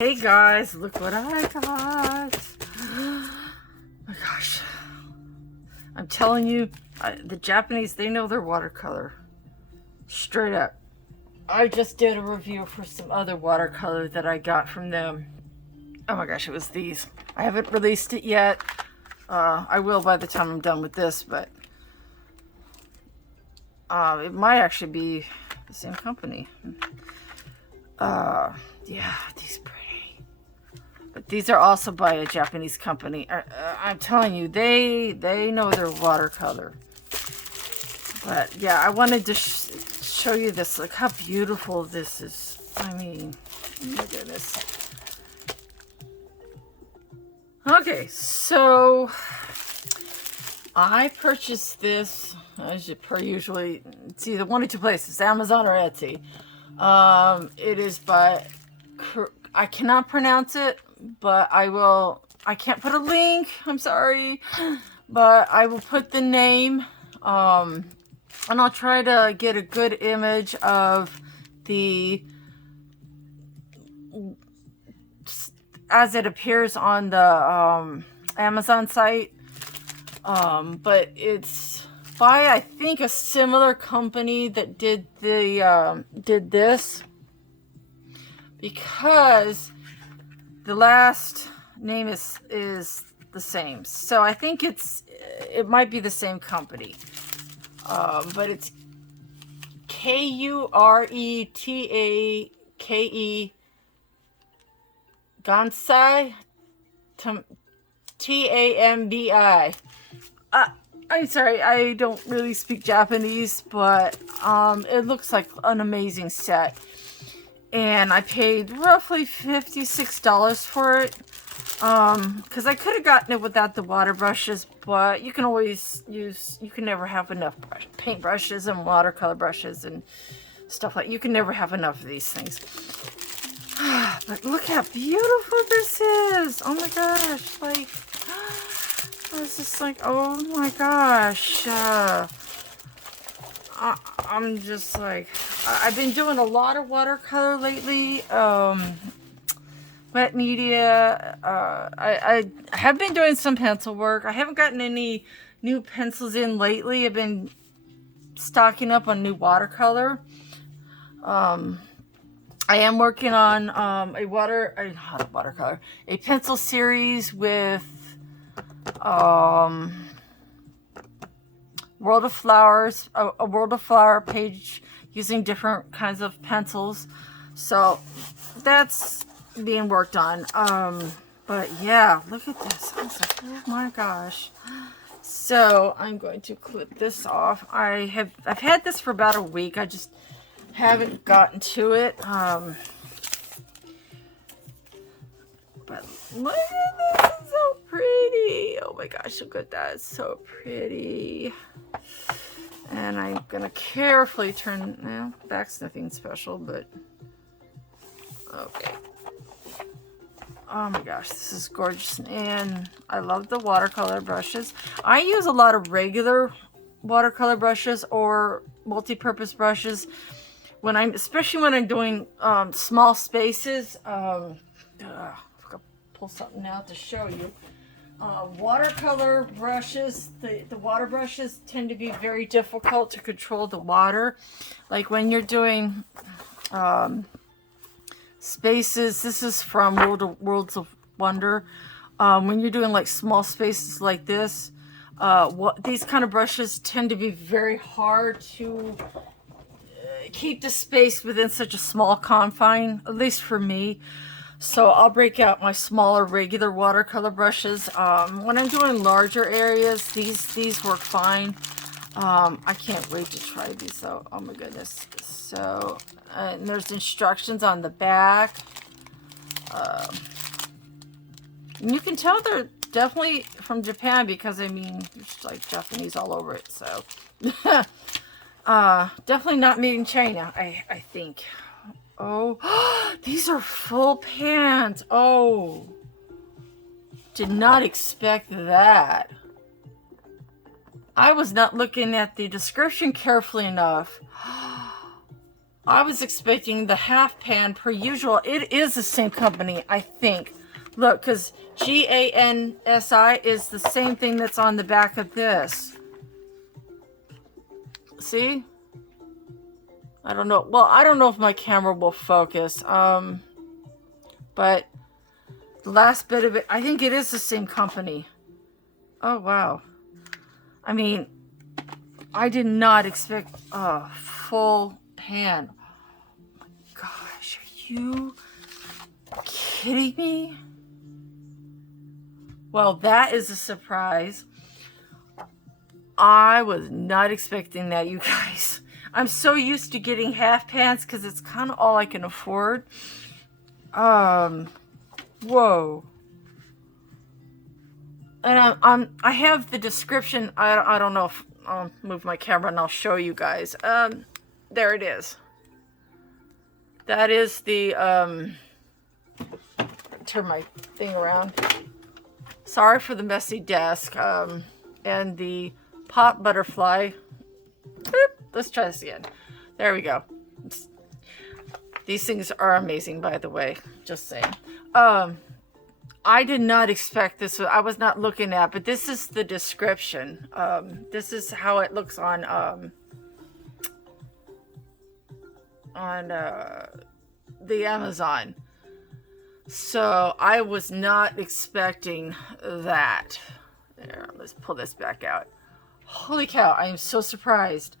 Hey guys, look what I got. Oh my gosh. I'm telling you, the Japanese, they know their watercolor. Straight up. I just did a review for some other watercolor that I got from them. Oh my gosh, it was these. I haven't released it yet. I will by the time I'm done with this, but it might actually be the same company. Yeah, these pretty. But these are also by a Japanese company. I'm telling you, they know their watercolor. But yeah, I wanted to show you this. Look how beautiful this is. I mean, look at this. Okay, so I purchased this as per usually. It's either one of two places, Amazon or Etsy. It is by, I cannot pronounce it, but I will. I can't put a link. I'm sorry, but I will put the name. And I'll try to get a good image of the as it appears on the Amazon site. But it's by, I think, a similar company that did the did this, because the last name is the same. So I think it might be the same company. But it's Kuretake, GANSAI, TAMBI. I'm sorry, I don't really speak Japanese, but it looks like an amazing set. And I paid roughly $56 for it. Because I could have gotten it without the water brushes, but you can always use, you can never have enough paint brushes and watercolor brushes and stuff like, you can never have enough of these things. But look how beautiful this is. Oh my gosh, like, I was just like, oh my gosh. I'm just like, I've been doing a lot of watercolor lately. Wet media. I have been doing some pencil work. I haven't gotten any new pencils in lately. I've been stocking up on new watercolor. I am working on a pencil series with World of Flowers, a World of Flower page using different kinds of pencils. So that's being worked on. But yeah, look at this. I was like, oh my gosh. So I'm going to clip this off. I've had this for about a week. I just haven't gotten to it. But look at this, it's so pretty. Oh my gosh, look at that, it's so pretty. And I'm gonna carefully turn, now back's nothing special, but okay. Oh my gosh, this is gorgeous. And I love the watercolor brushes. I use a lot of regular watercolor brushes or multi-purpose brushes when especially when I'm doing small spaces. Pull something out to show you. Watercolor brushes, the water brushes tend to be very difficult to control the water. Like when you're doing spaces, this is from Worlds of Wonder. When you're doing like small spaces like this, these kind of brushes tend to be very hard to keep the space within such a small confine, at least for me. So I'll break out my smaller regular watercolor brushes. When I'm doing larger areas, these work fine. I can't wait to try these though. Oh my goodness. So and there's instructions on the back. And you can tell they're definitely from Japan because I mean there's like Japanese all over it. So definitely not made in China, I think. Oh, these are full pants. Oh, did not expect that. I was not looking at the description carefully enough. I was expecting the half pan per usual. It is the same company, I think. Look, because GANSI is the same thing that's on the back of this. See? I don't know. Well, I don't know if my camera will focus. But the last bit of it, I think it is the same company. Oh, wow. I mean, I did not expect a full pan. Oh my gosh, are you kidding me? Well, that is a surprise. I was not expecting that, you guys. I'm so used to getting half pans because it's kind of all I can afford. Whoa. And I have the description. I don't know if I'll move my camera and I'll show you guys. There it is. That is the turn my thing around. Sorry for the messy desk. And the pop butterfly. Boop. Let's try this again. There we go. These things are amazing, by the way. Just saying. I did not expect this. I was not looking at, but this is the description. This is how it looks on the Amazon. So I was not expecting that. There, let's pull this back out. Holy cow, I am so surprised.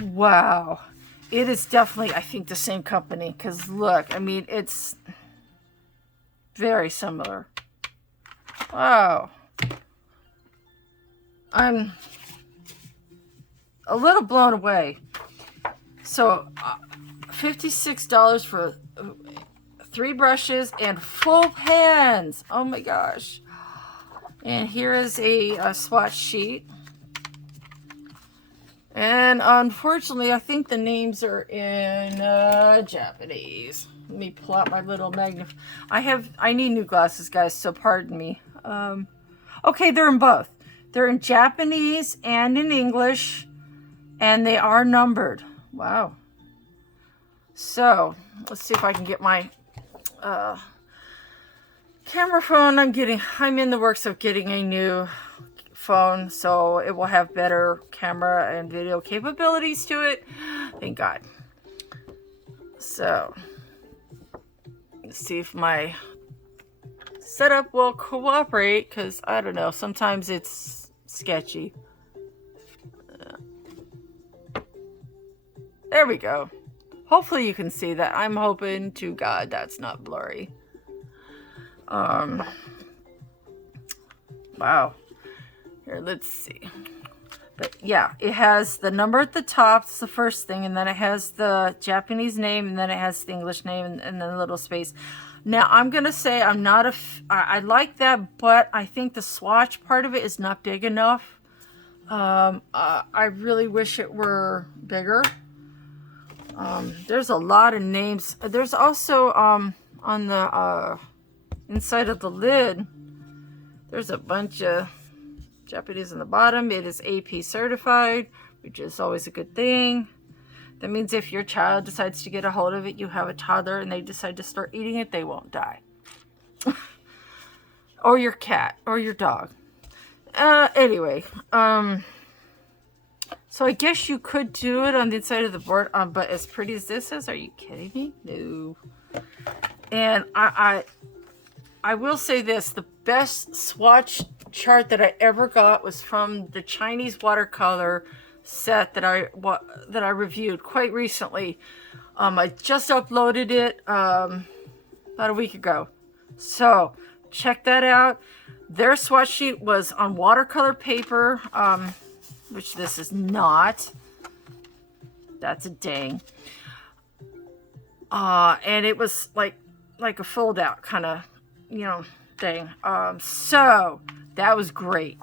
Wow. It is definitely, I think, the same company. Because look, I mean, it's very similar. Wow. I'm a little blown away. So, $56 for 3 brushes and full pans. Oh my gosh. And here is a swatch sheet. And unfortunately, I think the names are in Japanese. Let me pull out my little I need new glasses, guys, so pardon me. Okay, they're in both. They're in Japanese and in English, and they are numbered. Wow. So, let's see if I can get my camera phone. I'm in the works of getting a new phone, so it will have better camera and video capabilities to it. Thank God. So, let's see if my setup will cooperate, because I don't know, sometimes it's sketchy. There we go. Hopefully you can see that. I'm hoping to God that's not blurry. Wow. Here, let's see. But yeah, it has the number at the top. It's the first thing. And then it has the Japanese name. And then it has the English name. And then a little space. Now, I'm going to say I'm not I like that. But I think the swatch part of it is not big enough. I really wish it were bigger. There's a lot of names. There's also on the inside of the lid, there's a bunch of Japanese on the bottom. It is AP certified, which is always a good thing. That means if your child decides to get a hold of it, you have a toddler, and they decide to start eating it, they won't die. Or your cat, or your dog. Anyway, so I guess you could do it on the inside of the board, but as pretty as this is, are you kidding me? No. And I will say this, the best swatch chart that I ever got was from the Chinese watercolor set that I reviewed quite recently. I just uploaded it about a week ago. So check that out. Their swatch sheet was on watercolor paper, which this is not. That's a dang. And it was like a fold out kind of, thing. So that was great.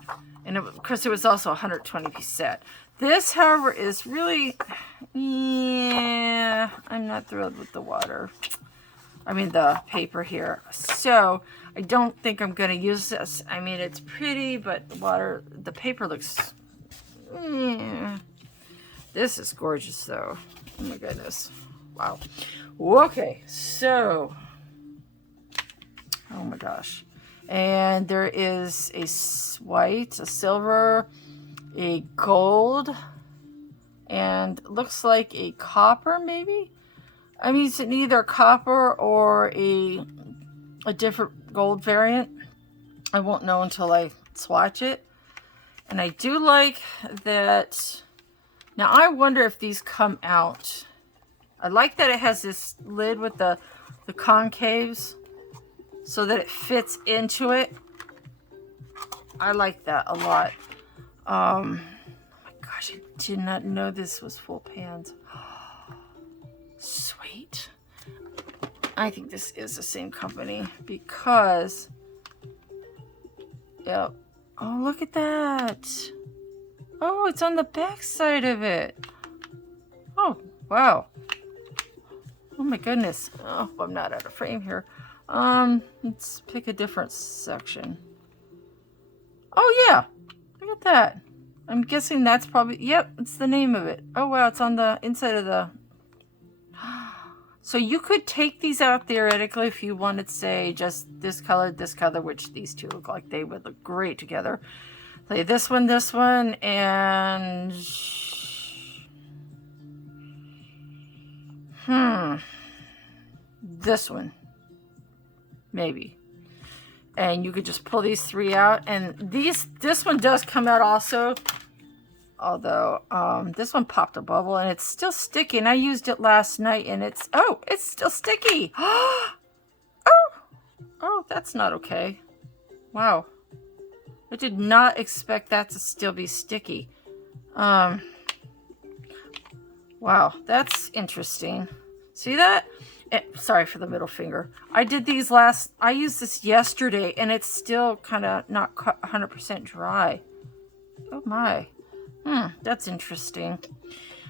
And of course it was also a 120 piece set. This, however, is really, yeah, I'm not thrilled with the water. I mean the paper here. So I don't think I'm going to use this. I mean, it's pretty, but the paper looks, yeah. This is gorgeous though. Oh my goodness. Wow. Okay, so, oh my gosh. And there is a white, a silver, a gold, and looks like a copper maybe? I mean, it's either copper or a different gold variant. I won't know until I swatch it. And I do like that. Now I wonder if these come out. I like that it has this lid with the concaves so that it fits into it. I like that a lot. Oh my gosh, I did not know this was full pans. Sweet. I think this is the same company because, yep. Oh, look at that. Oh, it's on the back side of it. Oh, wow. Oh my goodness. Oh, I'm not out of frame here. Let's pick a different section. Oh yeah, look at that. I'm guessing that's probably, yep, it's the name of it. Oh wow, it's on the inside of the, so you could take these out theoretically if you wanted, say, just this color, which these two look like they would look great together. Play this one, and this one, maybe. And you could just pull these three out, and this one does come out also. Although this one popped a bubble and it's still sticky, and I used it last night and it's still sticky. Oh, that's not okay. Wow, I did not expect that to still be sticky. Wow, that's interesting. See that? Sorry for the middle finger. I did these I used this yesterday and it's still kind of not 100% dry. Oh my. That's interesting.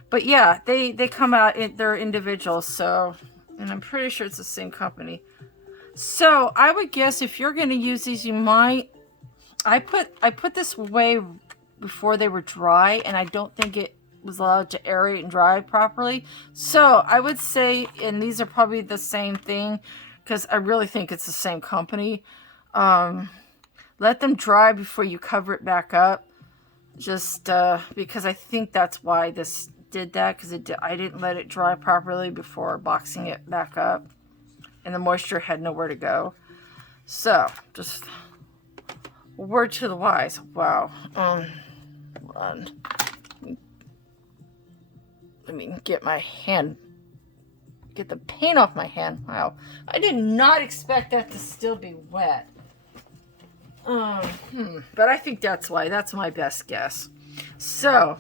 But yeah, they come out, they're individuals, so, and I'm pretty sure it's the same company. So I would guess if you're going to use these, you might, I put this away before they were dry, and I don't think it was allowed to aerate and dry properly. So I would say, and these are probably the same thing, because I really think it's the same company. Let them dry before you cover it back up. Just because I think that's why this did that, because I didn't let it dry properly before boxing it back up, and the moisture had nowhere to go. So just a word to the wise. Wow. Let me get my hand, get the paint off my hand. Wow, I did not expect that to still be wet. But I think that's why. That's my best guess. So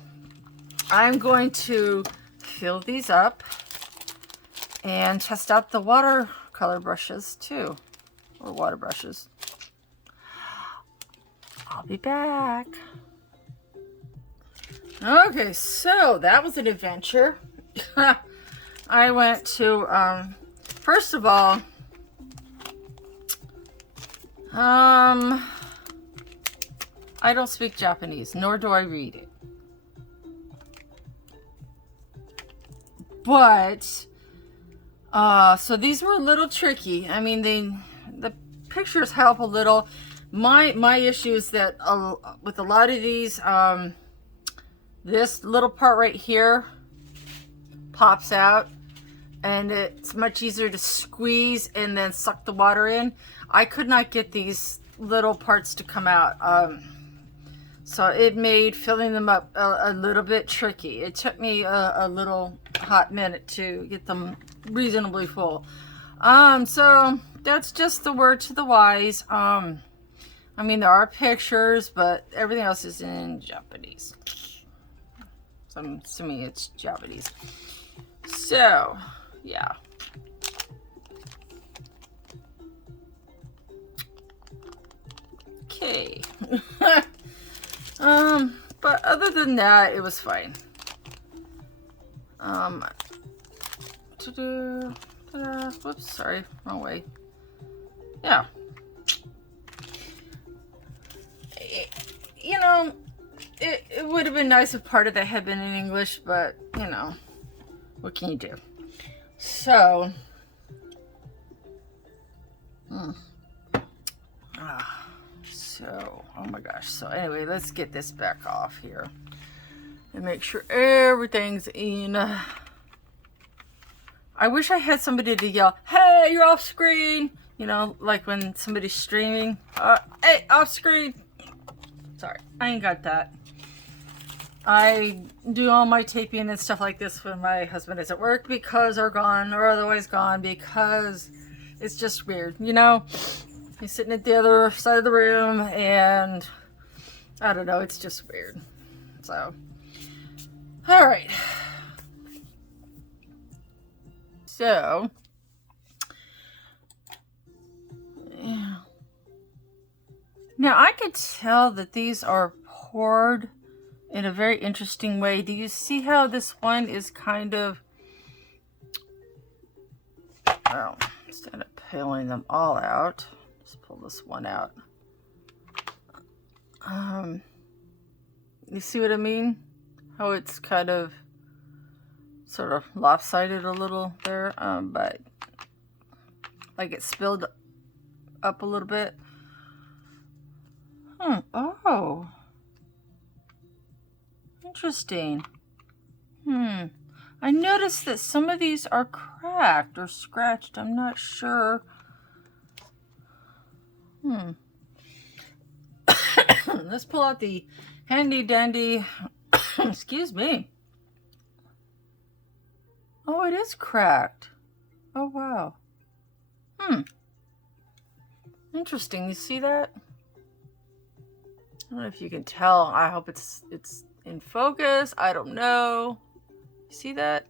I'm going to fill these up and test out the watercolor brushes too, or water brushes. I'll be back. Okay, so that was an adventure. I went to, first of all, I don't speak Japanese, nor do I read it. But, so these were a little tricky. I mean, the pictures help a little. My issue is that with a lot of these, this little part right here pops out, and it's much easier to squeeze and then suck the water in. I could not get these little parts to come out. So it made filling them up a little bit tricky. It took me a little hot minute to get them reasonably full. So that's just the word to the wise. I mean, there are pictures, but everything else is in Japanese. So I'm assuming it's Japanese. So, yeah. Okay. But other than that, it was fine. Whoops, sorry, wrong way. Yeah. You know, it would have been nice if part of that had been in English, but, you know, what can you do? So, oh my gosh. So anyway, let's get this back off here and make sure everything's in. I wish I had somebody to yell, "Hey, you're off screen!" You know, like when somebody's streaming. Hey, off screen! Sorry, I ain't got that. I do all my taping and stuff like this when my husband is at work because or gone or otherwise gone, because it's just weird, you know? He's sitting at the other side of the room and I don't know, it's just weird. So, all right. So, yeah. Now I could tell that these are poured in a very interesting way. Do you see how this one is kind of, well, instead of peeling them all out, let's pull this one out. You see what I mean? How it's kind of sort of lopsided a little there, but like it spilled up a little bit. Oh. Interesting. I noticed that some of these are cracked or scratched. I'm not sure. Let's pull out the handy dandy. Excuse me. Oh, it is cracked. Oh, wow. Interesting. You see that? I don't know if you can tell. I hope it's in focus. I don't know. You see that?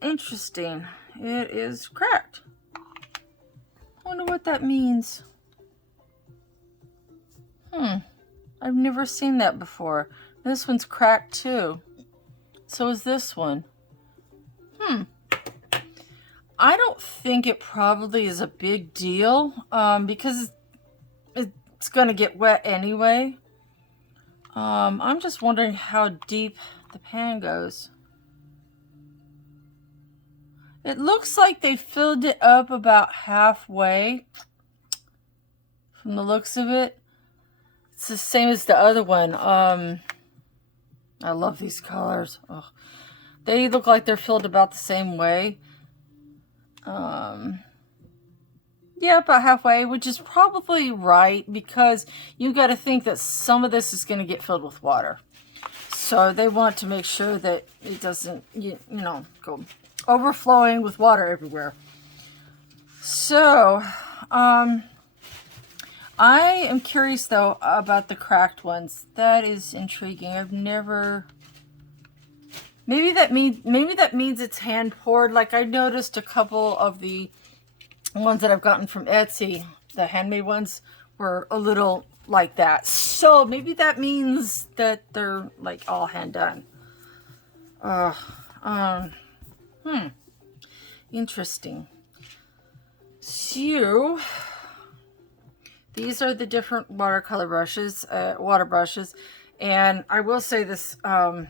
Interesting. It is cracked. I wonder what that means. I've never seen that before. This one's cracked too. So is this one. I don't think it probably is a big deal, because it's gonna get wet anyway. I'm just wondering how deep the pan goes. It looks like they filled it up about halfway from the looks of it. It's the same as the other one. I love these colors. Oh, they look like they're filled about the same way. Yeah, about halfway, which is probably right, because you got to think that some of this is going to get filled with water. So they want to make sure that it doesn't, you know, go overflowing with water everywhere. So, I am curious though about the cracked ones. That is intriguing. I've never. Maybe that means it's hand poured. Like I noticed a couple of the ones that I've gotten from Etsy, the handmade ones, were a little like that. So maybe that means that they're like all hand done. Interesting. So these are the different watercolor brushes, water brushes, and I will say this: the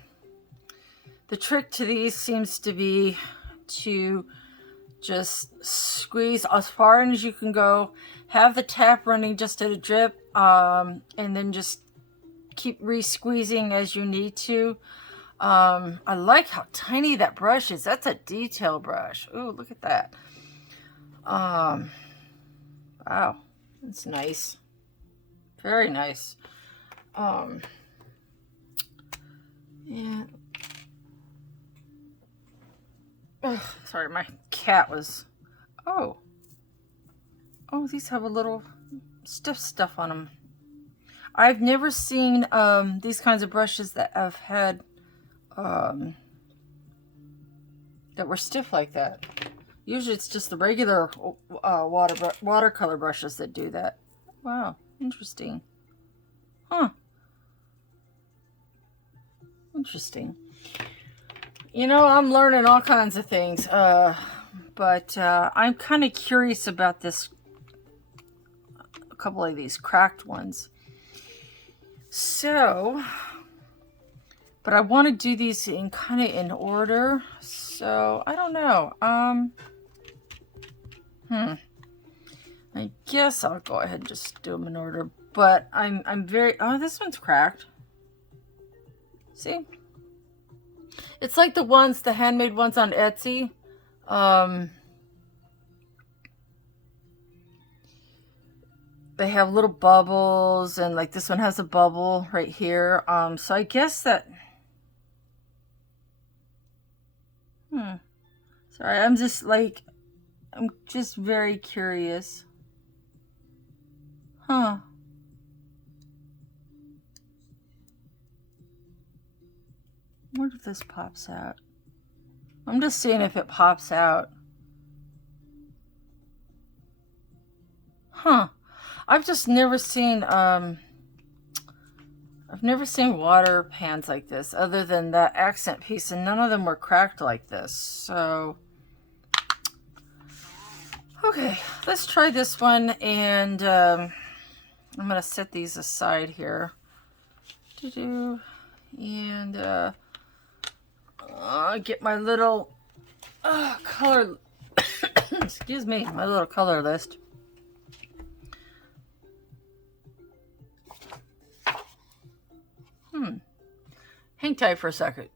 trick to these seems to be to just squeeze as far in as you can go, have the tap running just at a drip, and then just keep re-squeezing as you need to. I like how tiny that brush is. That's a detail brush. Ooh, look at that. Wow, that's nice. Very nice. Yeah. Oh, sorry, my cat was. Oh, these have a little stiff stuff on them. I've never seen these kinds of brushes that have had that were stiff like that. Usually it's just the regular watercolor brushes that do that. Wow, interesting. Interesting. You know, I'm learning all kinds of things, but I'm kind of curious about a couple of these cracked ones. So, But I want to do these in kind of in order. So I don't know. I guess I'll go ahead and just do them in order. But I'm very, oh, this one's cracked. See? It's like the ones, the handmade ones on Etsy. They have little bubbles, and like this one has a bubble right here. So I guess that, sorry, I'm just very curious. Huh. I wonder if this pops out. I'm just seeing if it pops out. Huh. I've just never seen, I've never seen water pans like this other than that accent piece, and none of them were cracked like this. So, okay, let's try this one, and I'm going to set these aside here. And get my little color, excuse me, my little color list. Hang tight for a second.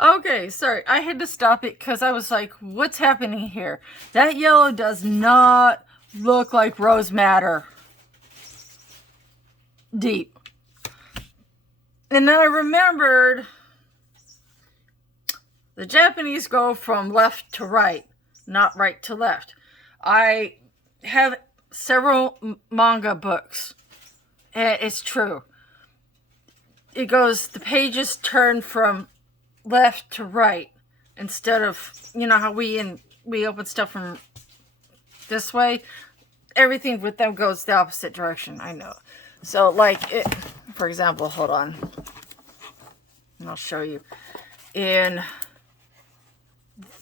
Okay, sorry, I had to stop it because I was like, what's happening here? That yellow does not look like rose madder. Deep. And then I remembered the Japanese go from left to right, not right to left. I have several manga books, and it's true. It goes, the pages turn from left to right instead of, you know how we open stuff from this way. Everything with them goes the opposite direction. I know. So like it, for example, hold on, and I'll show you. In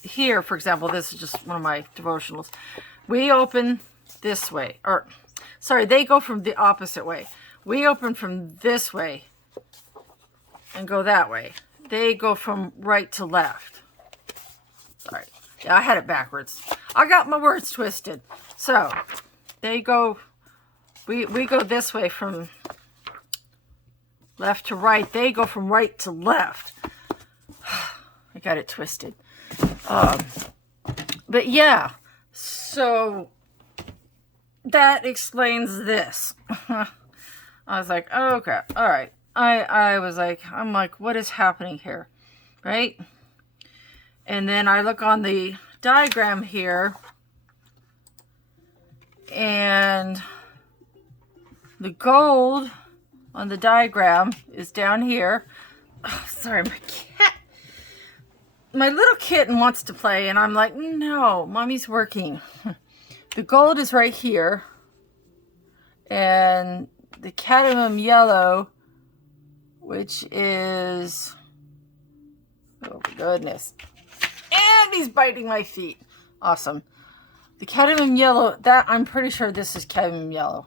here, for example, this is just one of my devotionals. We open this way, or sorry, they go from the opposite way. We open from this way and go that way. They go from right to left. Sorry. Yeah, I had it backwards. I got my words twisted. So, they go, we go this way from left to right. They go from right to left. I got it twisted. But yeah, so that explains this. I was like, oh, okay, all right. I'm like, what is happening here? Right? And then I look on the diagram here, and the gold on the diagram is down here. Oh, sorry, my little kitten wants to play, and I'm like, no, mommy's working. The gold is right here, and the cadmium yellow, which is, oh my goodness, and he's biting my feet. Awesome. The cadmium yellow, that I'm pretty sure this is cadmium yellow,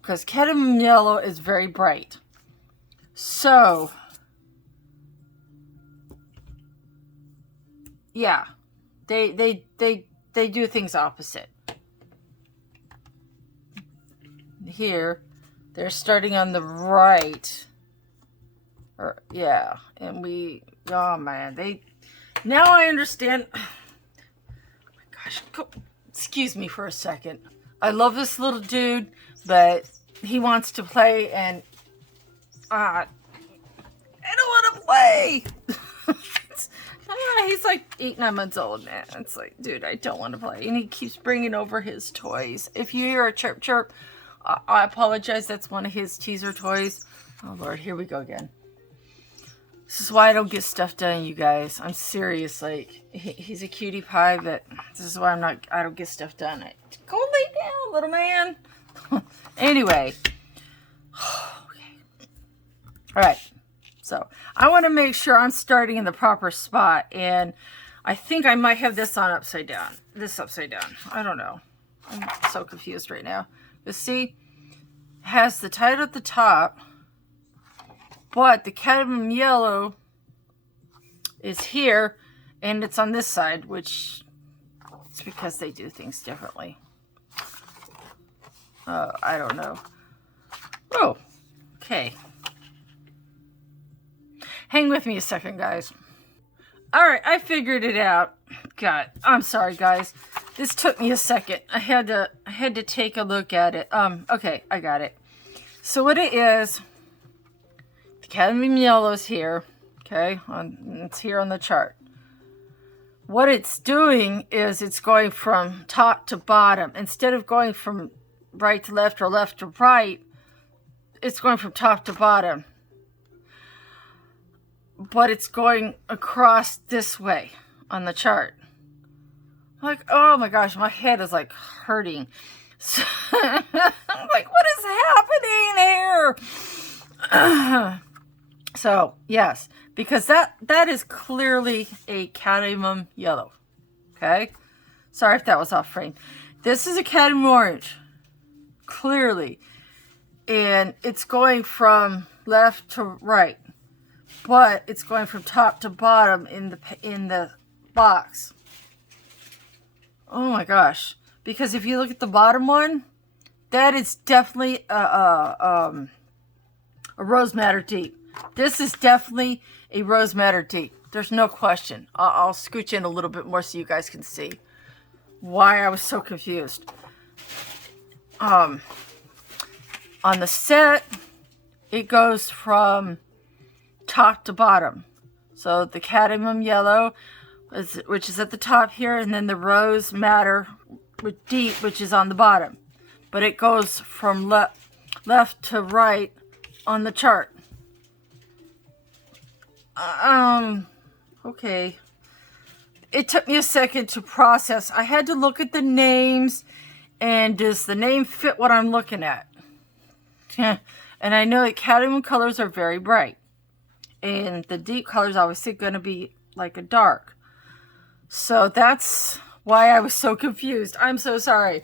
because cadmium yellow is very bright. So yeah, they do things opposite. Here, they're starting on the right. Or yeah, and oh man, now I understand. Oh my gosh, excuse me for a second. I love this little dude, but he wants to play, and I don't want to play. He's like 8, 9 months old, man. It's like, dude, I don't want to play. And he keeps bringing over his toys. If you hear a chirp chirp, I apologize. That's one of his teaser toys. Oh, Lord, here we go again. This is why I don't get stuff done, you guys. I'm serious. Like, he's a cutie pie, but this is why I don't get stuff done. Go lay down, little man. Anyway. Okay. All right. So I want to make sure I'm starting in the proper spot, and I think I might have this on upside down. This upside down. I don't know. I'm so confused right now. But see, it has the title at the top, But the cadmium yellow is here, and it's on this side, which it's because they do things differently. I don't know. Oh, okay. Hang with me a second, guys. All right, I figured it out. God, I'm sorry, guys. This took me a second. I had to take a look at it. Okay, I got it. So what it is, the cadmium yellow is here. Okay, it's here on the chart. What it's doing is it's going from top to bottom. Instead of going from right to left or left to right, it's going from top to bottom. But it's going across this way on the chart. Like, oh my gosh, my head is like hurting. So, I'm like, what is happening here? So, yes, because that is clearly a cadmium yellow. Okay? Sorry if that was off frame. This is a cadmium orange. Clearly. And it's going from left to right. But it's going from top to bottom in the box. Oh my gosh. Because if you look at the bottom one, that is definitely a rose madder deep. This is definitely a rose madder deep. There's no question. I'll scooch in a little bit more so you guys can see why I was so confused. On the set, it goes from top to bottom. So the cadmium yellow, which is at the top here, and then the rose madder with deep, which is on the bottom. But it goes from left to right on the chart. Okay. It took me a second to process. I had to look at the names, and does the name fit what I'm looking at? And I know that cadmium colors are very bright. And the deep colors obviously going to be like a dark. So that's why I was so confused. I'm so sorry.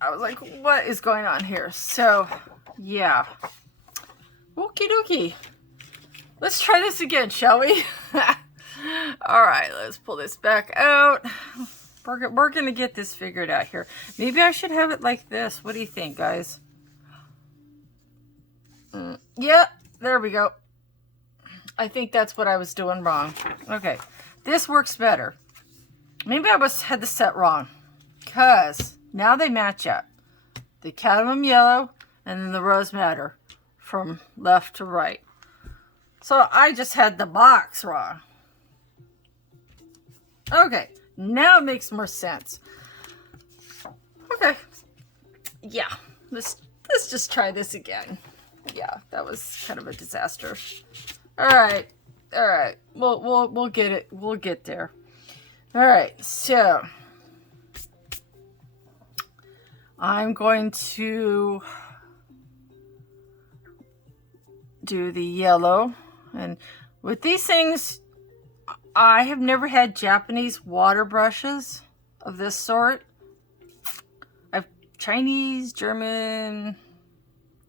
I was like, what is going on here? So, yeah. Okie dokie. Let's try this again, shall we? Alright, let's pull this back out. We're going to get this figured out here. Maybe I should have it like this. What do you think, guys? Yeah, there we go. I think that's what I was doing wrong. Okay, this works better. Maybe I had the set wrong. Because now they match up. The cadmium yellow and then the rose madder from left to right. So I just had the box wrong. Okay, now it makes more sense. Okay, yeah, let's just try this again. Yeah, that was kind of a disaster. All right. We'll get it. We'll get there. All right. So I'm going to do the yellow, and with these things, I have never had Japanese water brushes of this sort. I've Chinese, German,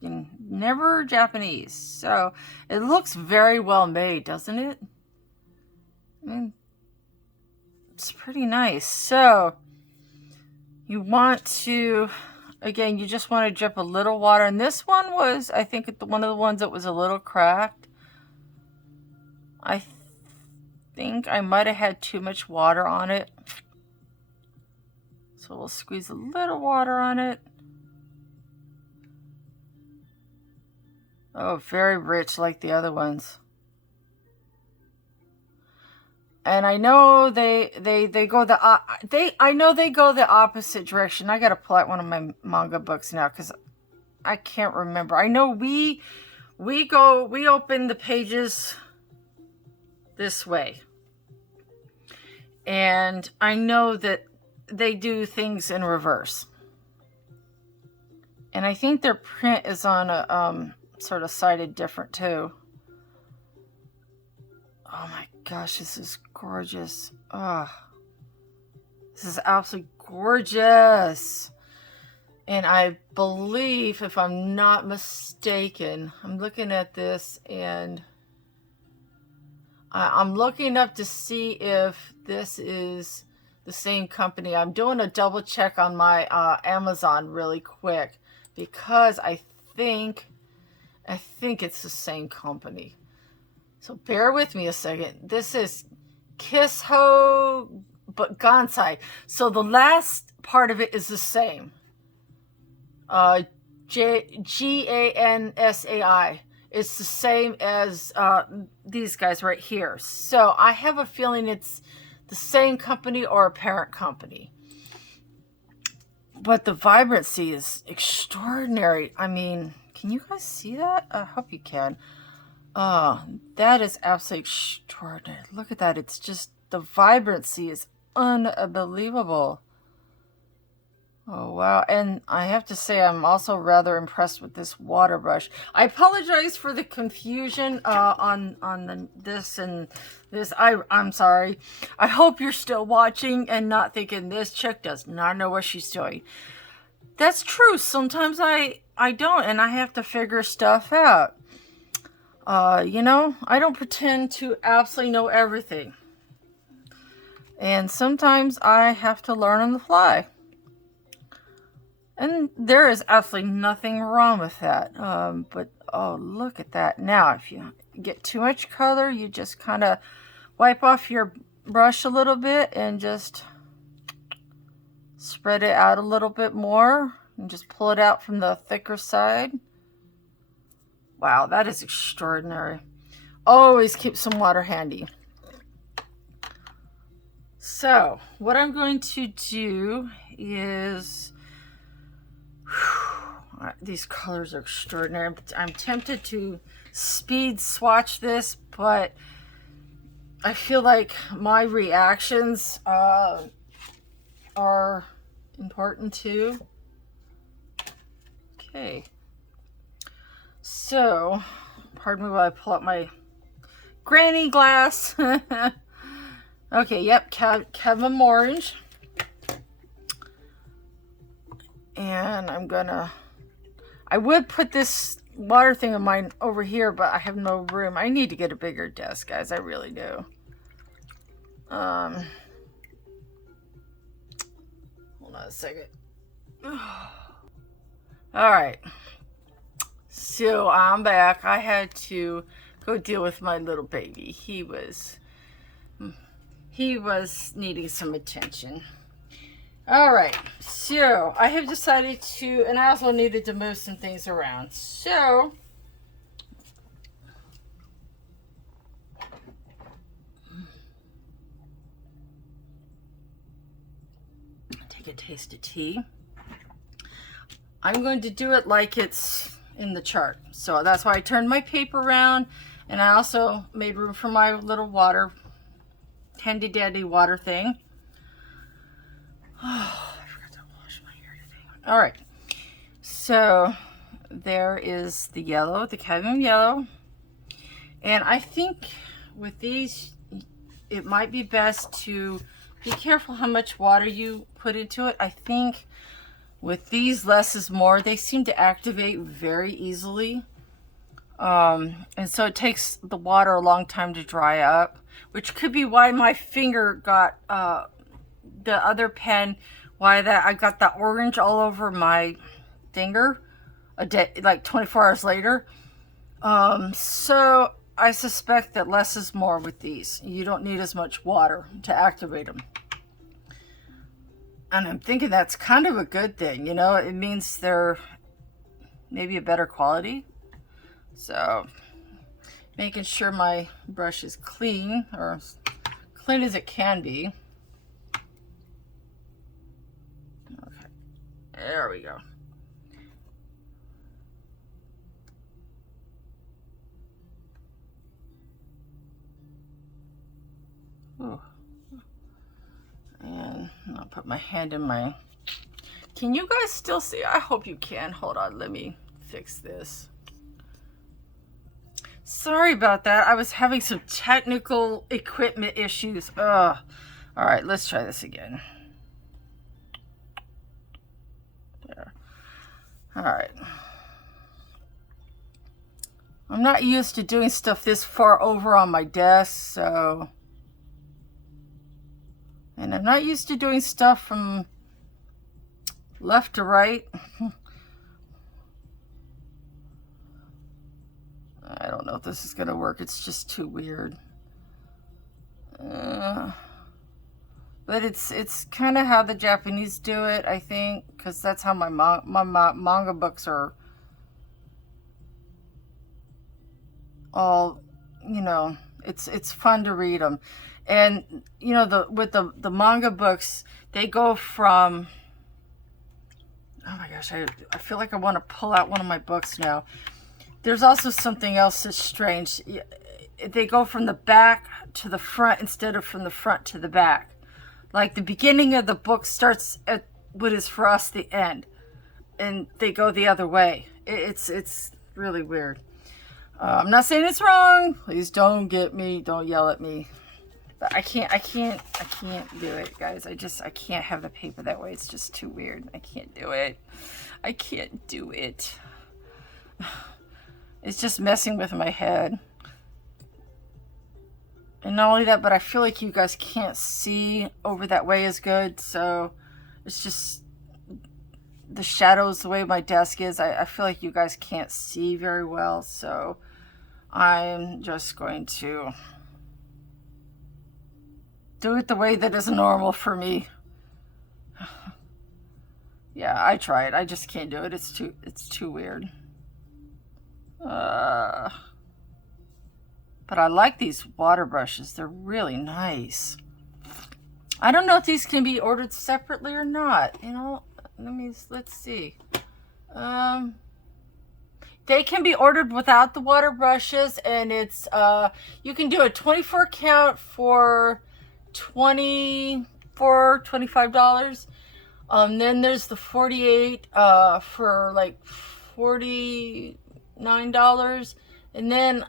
and never Japanese. So it looks very well made, doesn't it? I mean, it's pretty nice. So you want to, again, you just want to drip a little water. And this one was, I think, one of the ones that was a little cracked. I think I might have had too much water on it. So we'll squeeze a little water on it. Oh, very rich like the other ones. And I know they go the opposite direction. I gotta pull out one of my manga books now because I can't remember. I know we open the pages this way. And I know that they do things in reverse. And I think their print is on a sort of sided different too. Oh my gosh, this is gorgeous. Oh, this is absolutely gorgeous. And I believe, if I'm not mistaken, I'm looking at this and I'm looking up to see if this is the same company. I'm doing a double check on my Amazon really quick because I think it's the same company. So bear with me a second. This is Kisho, but GANSAI. So the last part of it is the same. GANSAI. It's the same as these guys right here. So I have a feeling it's the same company or a parent company. But the vibrancy is extraordinary. I mean, can you guys see that? I hope you can. That is absolutely extraordinary. Look at that. It's just, the vibrancy is unbelievable. Oh, wow. And I have to say, I'm also rather impressed with this water brush. I apologize for the confusion on this and this. I'm sorry. I hope you're still watching and not thinking this chick does not know what she's doing. That's true. Sometimes I don't, and I have to figure stuff out. You know, I don't pretend to absolutely know everything. And sometimes I have to learn on the fly. And there is absolutely nothing wrong with that. But, oh, look at that. Now, if you get too much color, you just kind of wipe off your brush a little bit and just spread it out a little bit more. And just pull it out from the thicker side. Wow, that is extraordinary. Always keep some water handy. So, what I'm going to do is... these colors are extraordinary. I'm tempted to speed swatch this, but I feel like my reactions are important too. Okay. So, pardon me while I pull up my granny glass. Okay, yep, cadmium orange. And I'm gonna, I would put this water thing of mine over here, but I have no room. I need to get a bigger desk, guys. I really do. Hold on a second. All right. So I'm back. I had to go deal with my little baby. He was needing some attention. All right, so I have decided to, and I also needed to move some things around. So, take a taste of tea. I'm going to do it like it's in the chart. So that's why I turned my paper around, and I also made room for my little water, handy dandy water thing. Oh, I forgot to wash my hair today. All right, so there is the yellow, the cadmium yellow. And I think with these, it might be best to be careful how much water you put into it. I think with these, less is more. They seem to activate very easily. And so it takes the water a long time to dry up, which could be why my finger got, the other pen, why that I got that orange all over my finger a day, like 24 hours later. So I suspect that less is more with these. You don't need as much water to activate them. And I'm thinking that's kind of a good thing, you know, it means they're maybe a better quality. So making sure my brush is clean, or as clean as it can be. Okay, there we go. Ooh. And I'll put my hand in my... Can you guys still see? I hope you can. Hold on, let me fix this. Sorry about that. I was having some technical equipment issues. Ugh. All right, let's try this again. There. All right. I'm not used to doing stuff this far over on my desk, so... And I'm not used to doing stuff from left to right. I don't know if this is going to work. It's just too weird. But it's kind of how the Japanese do it, I think, because that's how my manga books are all, you know, it's fun to read them. And, you know, with the manga books, they go from, oh my gosh, I feel like I want to pull out one of my books now. There's also something else that's strange. They go from the back to the front instead of from the front to the back. Like the beginning of the book starts at what is for us the end, and they go the other way. It's really weird. I'm not saying it's wrong. Please don't get me. Don't yell at me. But I can't do it, guys. I can't have the paper that way. It's just too weird. I can't do it. I can't do it. It's just messing with my head. And not only that, but I feel like you guys can't see over that way as good. So it's just the shadows, the way my desk is. I feel like you guys can't see very well. So I'm just going to do it the way that is normal for me. Yeah, I tried. I just can't do it. It's too weird. But I like these water brushes. They're really nice. I don't know if these can be ordered separately or not. You know, let's see. They can be ordered without the water brushes, and it's you can do a 24 count for $25. Then there's the 48 for like $49, and then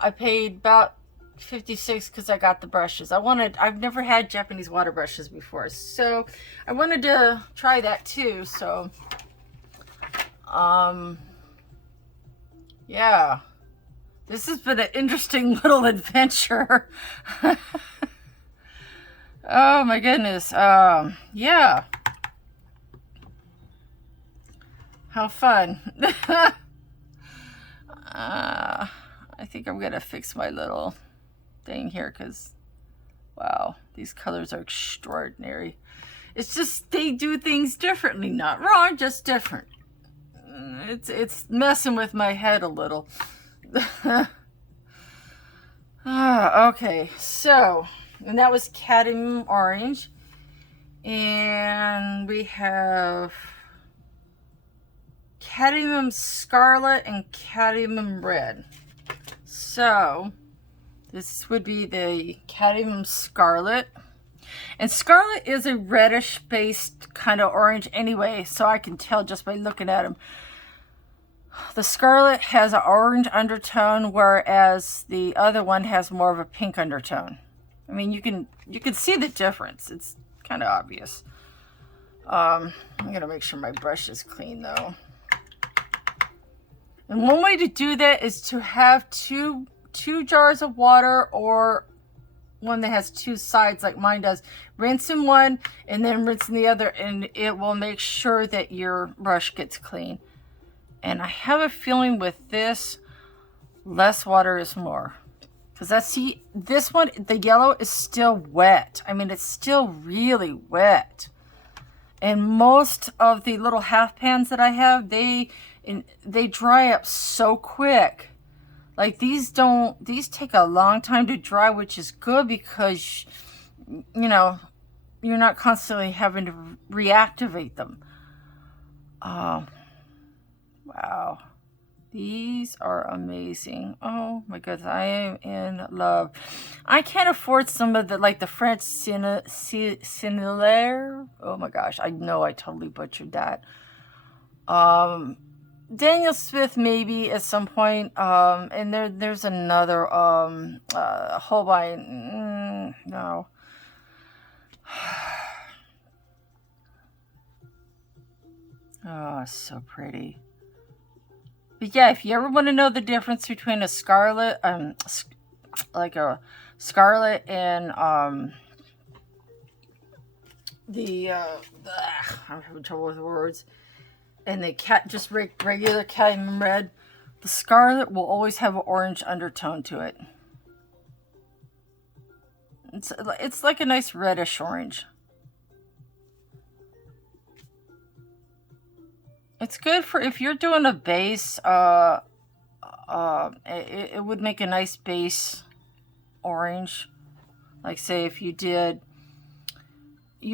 I paid about $56 because I got the brushes. I've never had Japanese water brushes before, so I wanted to try that too. So yeah, this has been an interesting little adventure. Oh my goodness. Yeah, how fun. I think I'm gonna fix my little thing here because, wow, these colors are extraordinary. It's just they do things differently. Not wrong, just different. It's messing with my head a little. Okay, so, and that was cadmium orange, and we have cadmium scarlet and cadmium red. So this would be the cadmium scarlet, and scarlet is a reddish based kind of orange anyway, so I can tell just by looking at them. The scarlet has an orange undertone, whereas the other one has more of a pink undertone. I mean, you can see the difference. It's kind of obvious. I'm gonna make sure my brush is clean though. And one way to do that is to have two jars of water, or one that has two sides like mine does. Rinse in one and then rinse in the other, and it will make sure that your brush gets clean. And I have a feeling with this, less water is more. Because see, this one, the yellow is still wet. I mean, it's still really wet. And most of the little half pans that I have, they dry up so quick. Like these take a long time to dry, which is good because, you know, you're not constantly having to reactivate them. Wow. These are amazing. Oh my goodness, I am in love. I can't afford some of the, like the French Cinellaire. Oh my gosh, I know I totally butchered that. Daniel Smith maybe at some point. And there's another Holbein. No. Oh, so pretty. But yeah, if you ever want to know the difference between a scarlet, like a scarlet and I'm having trouble with words, and the just regular cadmium red, the scarlet will always have an orange undertone to it. It's like a nice reddish orange. It's good for if you're doing a base. It would make a nice base orange. Like say if you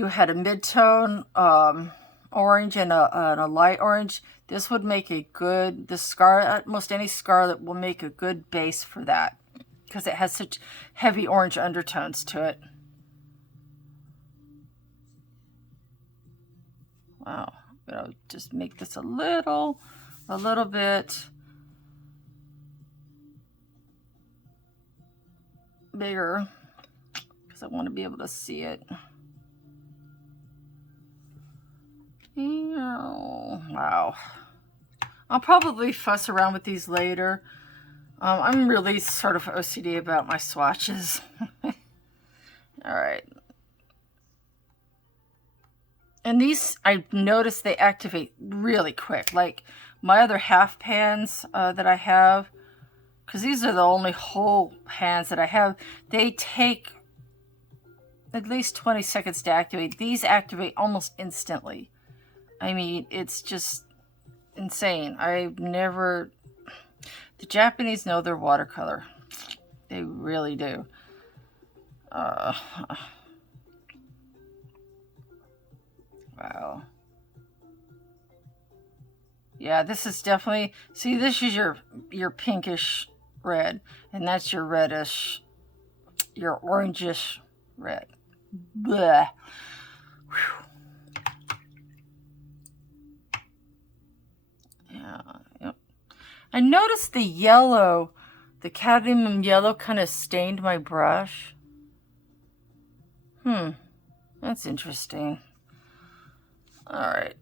had a mid-tone orange and a light orange, this would make a good, the scarlet, most any scarlet will make a good base for that because it has such heavy orange undertones to it. Wow, I'm gonna just make this a little bit bigger because I want to be able to see it. Wow. I'll probably fuss around with these later. I'm really sort of OCD about my swatches. Alright. And these, I've noticed they activate really quick. Like my other half pans that I have, because these are the only whole pans that I have, they take at least 20 seconds to activate. These activate almost instantly. I mean, it's just insane. I've never... The Japanese know their watercolor. They really do. Wow. Yeah, this is definitely... See, this is your pinkish red. And that's your reddish... Your orangish red. Bleh. Whew. Yeah, yep. I noticed the yellow, the cadmium yellow kind of stained my brush. That's interesting. All right.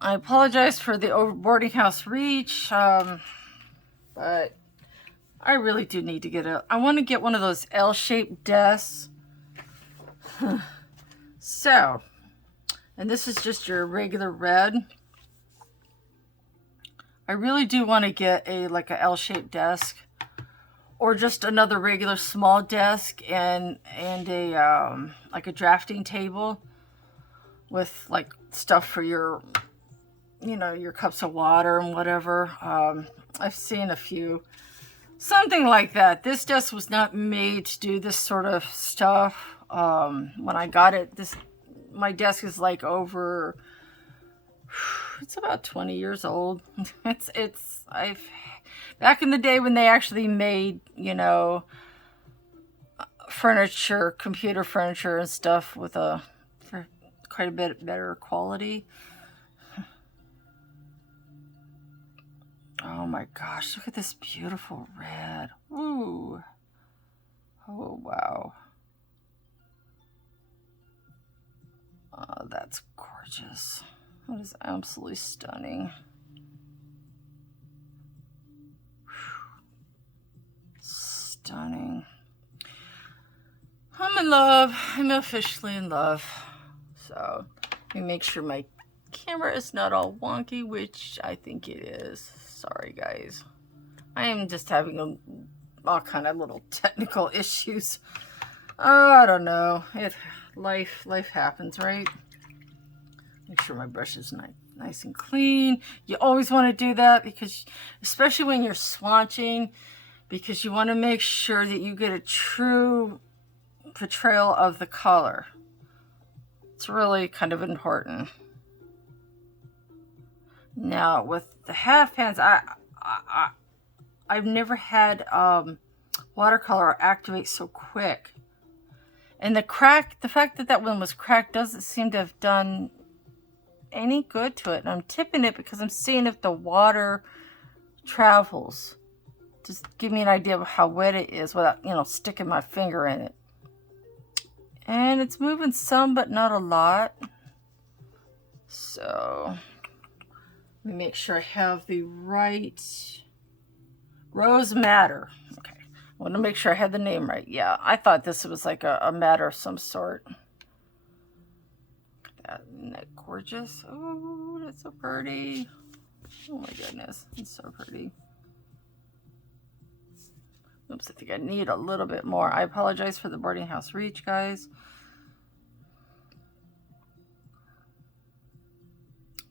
I apologize for the boarding house reach, but I really do need to get I want to get one of those L-shaped desks. So, and this is just your regular red. I really do want to get like a L-shaped desk, or just another regular small desk and a like a drafting table with like stuff for your, you know, your cups of water and whatever. I've seen a few, something like that. This desk was not made to do this sort of stuff. When I got it, my desk is like over... It's about 20 years old. Back in the day when they actually made, you know, furniture, computer furniture and stuff with for quite a bit better quality. Oh my gosh, look at this beautiful red. Ooh. Oh, wow. Oh, that's gorgeous. That is absolutely stunning. Stunning. I'm in love. I'm officially in love. So let me make sure my camera is not all wonky, which I think it is. Sorry, guys. I am just having all kind of little technical issues. I don't know. Life happens, right? Make sure my brush is nice and clean. You always want to do that because, especially when you're swatching, because you want to make sure that you get a true portrayal of the color. It's really kind of important. Now with the half pans, I've never had watercolor activate so quick. And the fact that one was cracked doesn't seem to have done any good to it. And I'm tipping it because I'm seeing if the water travels. Just give me an idea of how wet it is without, you know, sticking my finger in it. And it's moving some, but not a lot. So Let me make sure I have the right Rose Madder. Okay. I want to make sure I had the name right. Yeah, I thought this was like a madder of some sort. Isn't that gorgeous? Oh, that's so pretty. Oh my goodness, it's so pretty. Oops, I think I need a little bit more. I apologize for the boarding house reach, guys.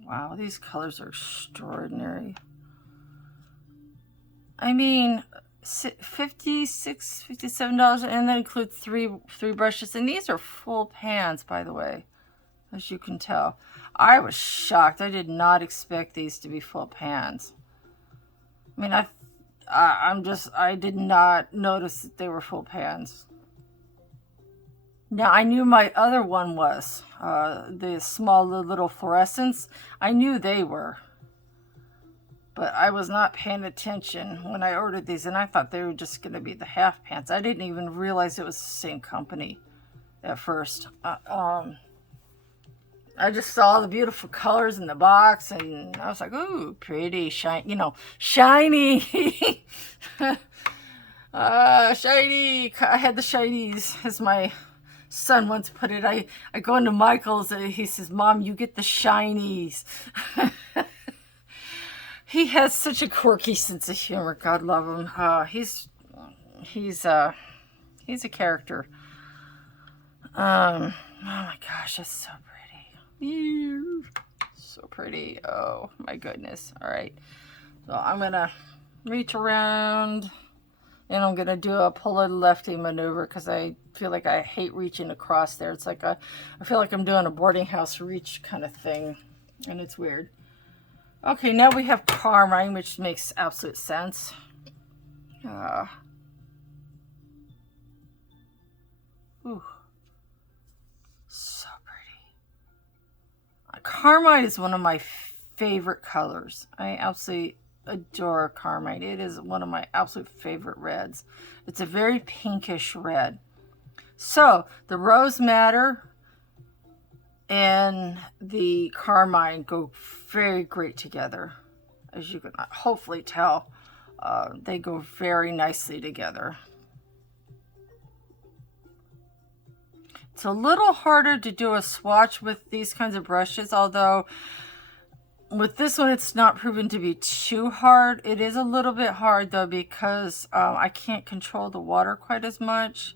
Wow, these colors are extraordinary. I mean, $56, $57, and that includes three brushes. And these are full pans, by the way, as you can tell. I was shocked. I did not expect these to be full pans. I mean, I did not notice that they were full pans. Now, I knew my other one was, the small little fluorescents. I knew they were. But I was not paying attention when I ordered these, and I thought they were just going to be the half pants. I didn't even realize it was the same company at first. I just saw the beautiful colors in the box, and I was like, ooh, pretty, shiny, you know, shiny. Shiny. I had the shinies, as my son once put it. I go into Michael's, and he says, Mom, you get the shinies. He has such a quirky sense of humor. God love him. He's a character. Oh my gosh, that's so pretty. So pretty. Oh my goodness. All right. So I'm gonna reach around, and I'm gonna do a pull a lefty maneuver because I feel like I hate reaching across there. It's like I feel like I'm doing a boarding house reach kind of thing, and it's weird. Okay, now we have carmine, which makes absolute sense. Ooh, so pretty. Carmine is one of my favorite colors. I absolutely adore carmine. It is one of my absolute favorite reds. It's a very pinkish red. So the Rose Madder and the carmine go very great together. As you can hopefully tell, they go very nicely together. It's a little harder to do a swatch with these kinds of brushes, although with this one it's not proven to be too hard. It is a little bit hard though, because I can't control the water quite as much.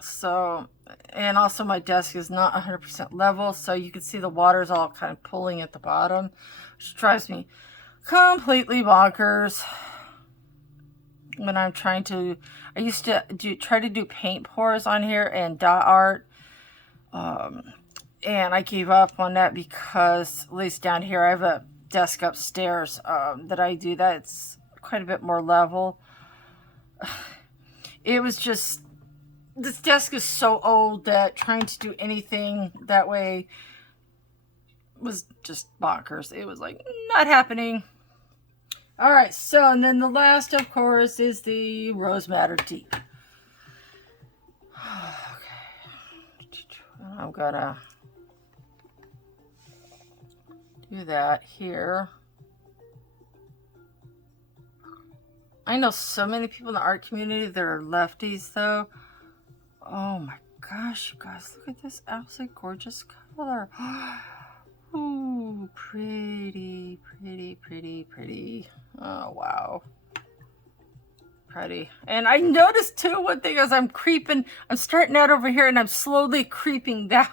So, and also my desk is not 100% level, so you can see the water's all kind of pulling at the bottom, which drives me completely bonkers when I'm trying to. I used to try to do paint pours on here and dot art, and I gave up on that because, at least down here, I have a desk upstairs that I do that. It's quite a bit more level. It was just, this desk is so old that trying to do anything that way was just bonkers. It was like not happening. All right, so, and then the last, of course, is the Rose Madder Deep. Okay. I'm gonna do that here. I know so many people in the art community that are lefties, though. Oh my gosh, you guys, look at this absolutely gorgeous color. Ooh, pretty, pretty, pretty, pretty. Oh, wow. Pretty. And I noticed, too, one thing as I'm creeping, I'm starting out over here and I'm slowly creeping that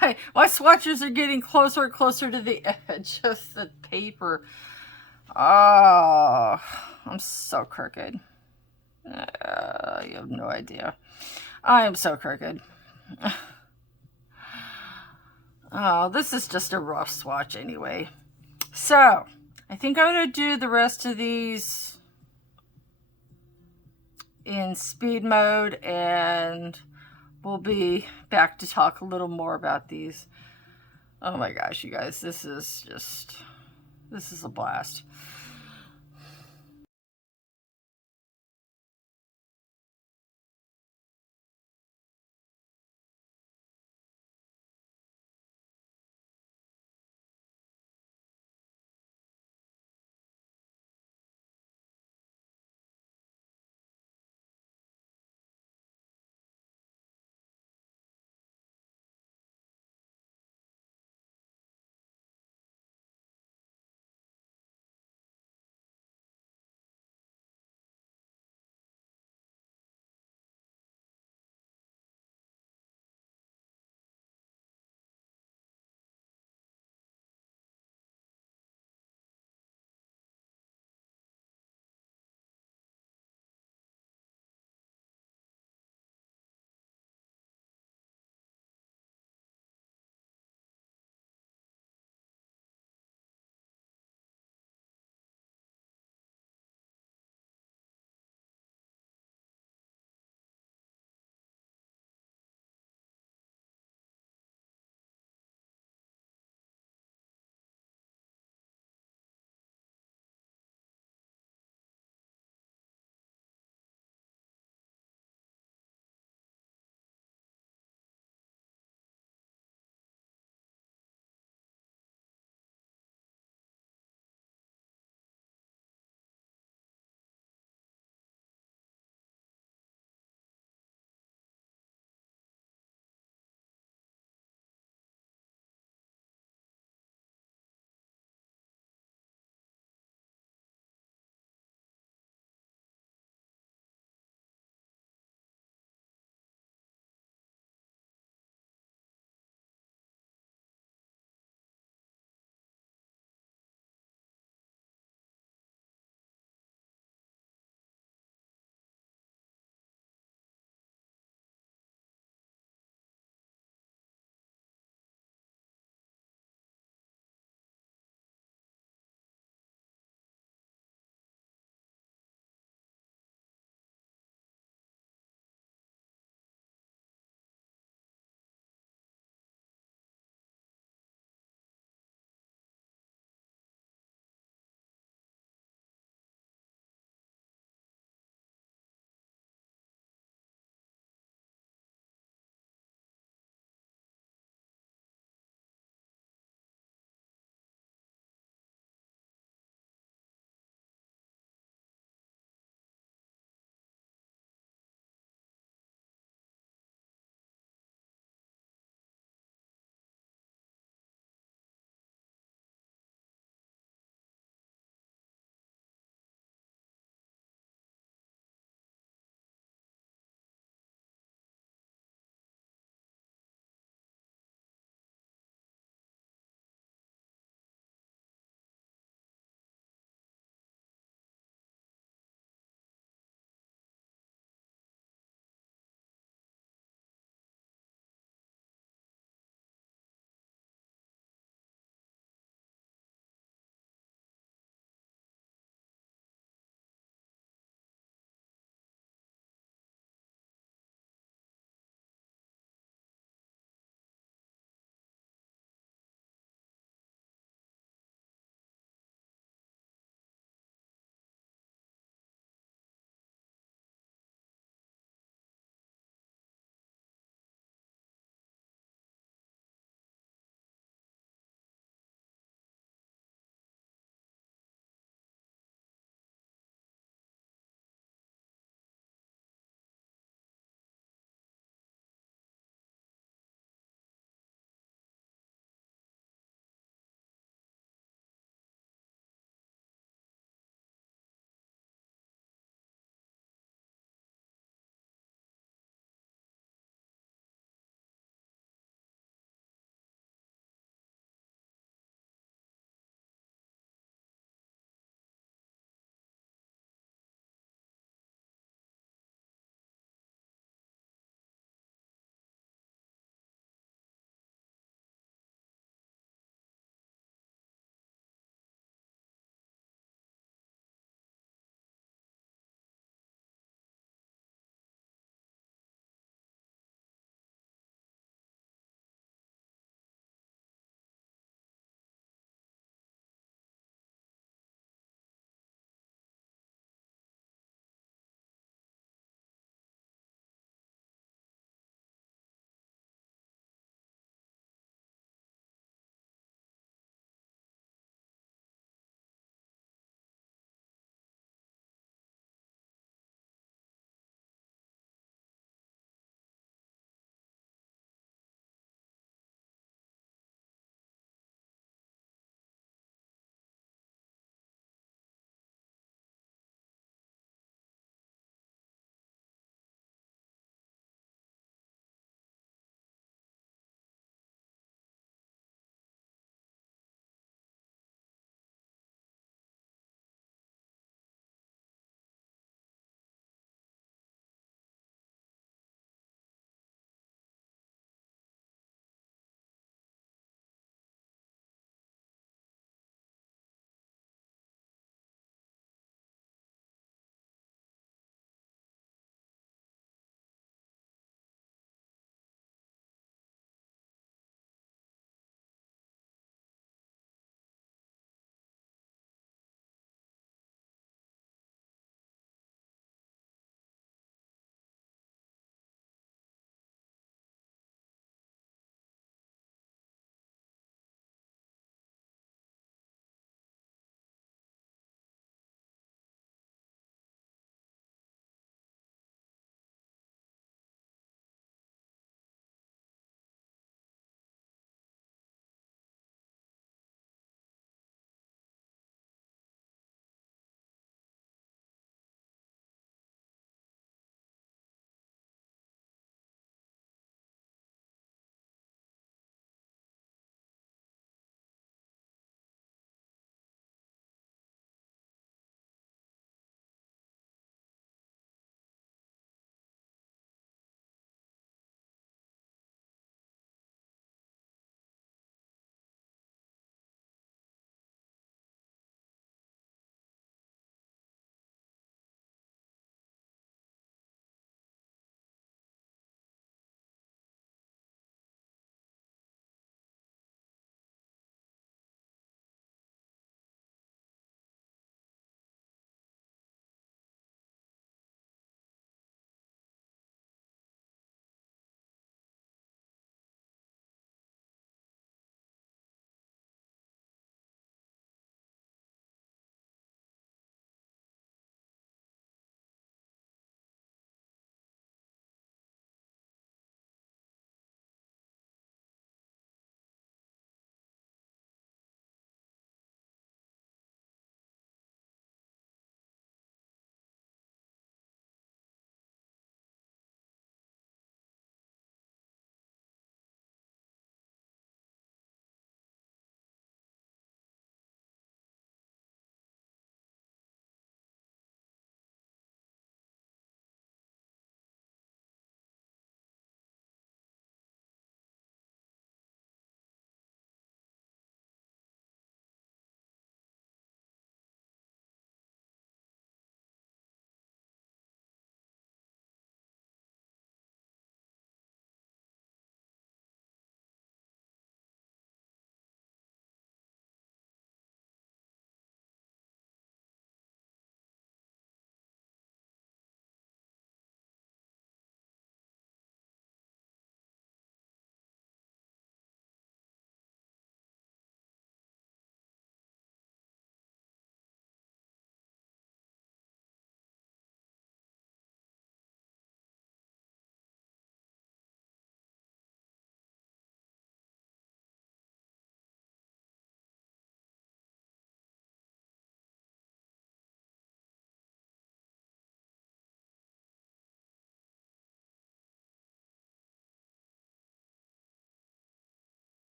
way. My swatches are getting closer and closer to the edge of the paper. Oh, I'm so crooked. You have no idea. I am so crooked. Oh, this is just a rough swatch anyway. So, I think I'm going to do the rest of these in speed mode, and we'll be back to talk a little more about these. Oh my gosh, you guys, this is a blast.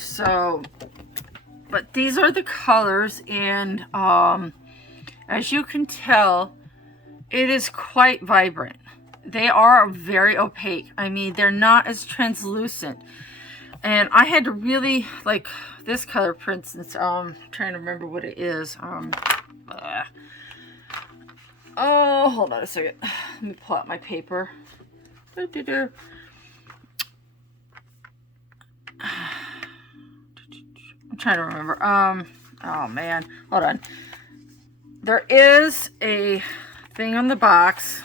So, but these are the colors, and as you can tell, it is quite vibrant. They are very opaque. I mean, they're not as translucent. And I had to really, like this color, for instance, trying to remember what it is. Oh, hold on a second. Let me pull out my paper. I'm trying to remember. Oh man, hold on. There is a thing on the box.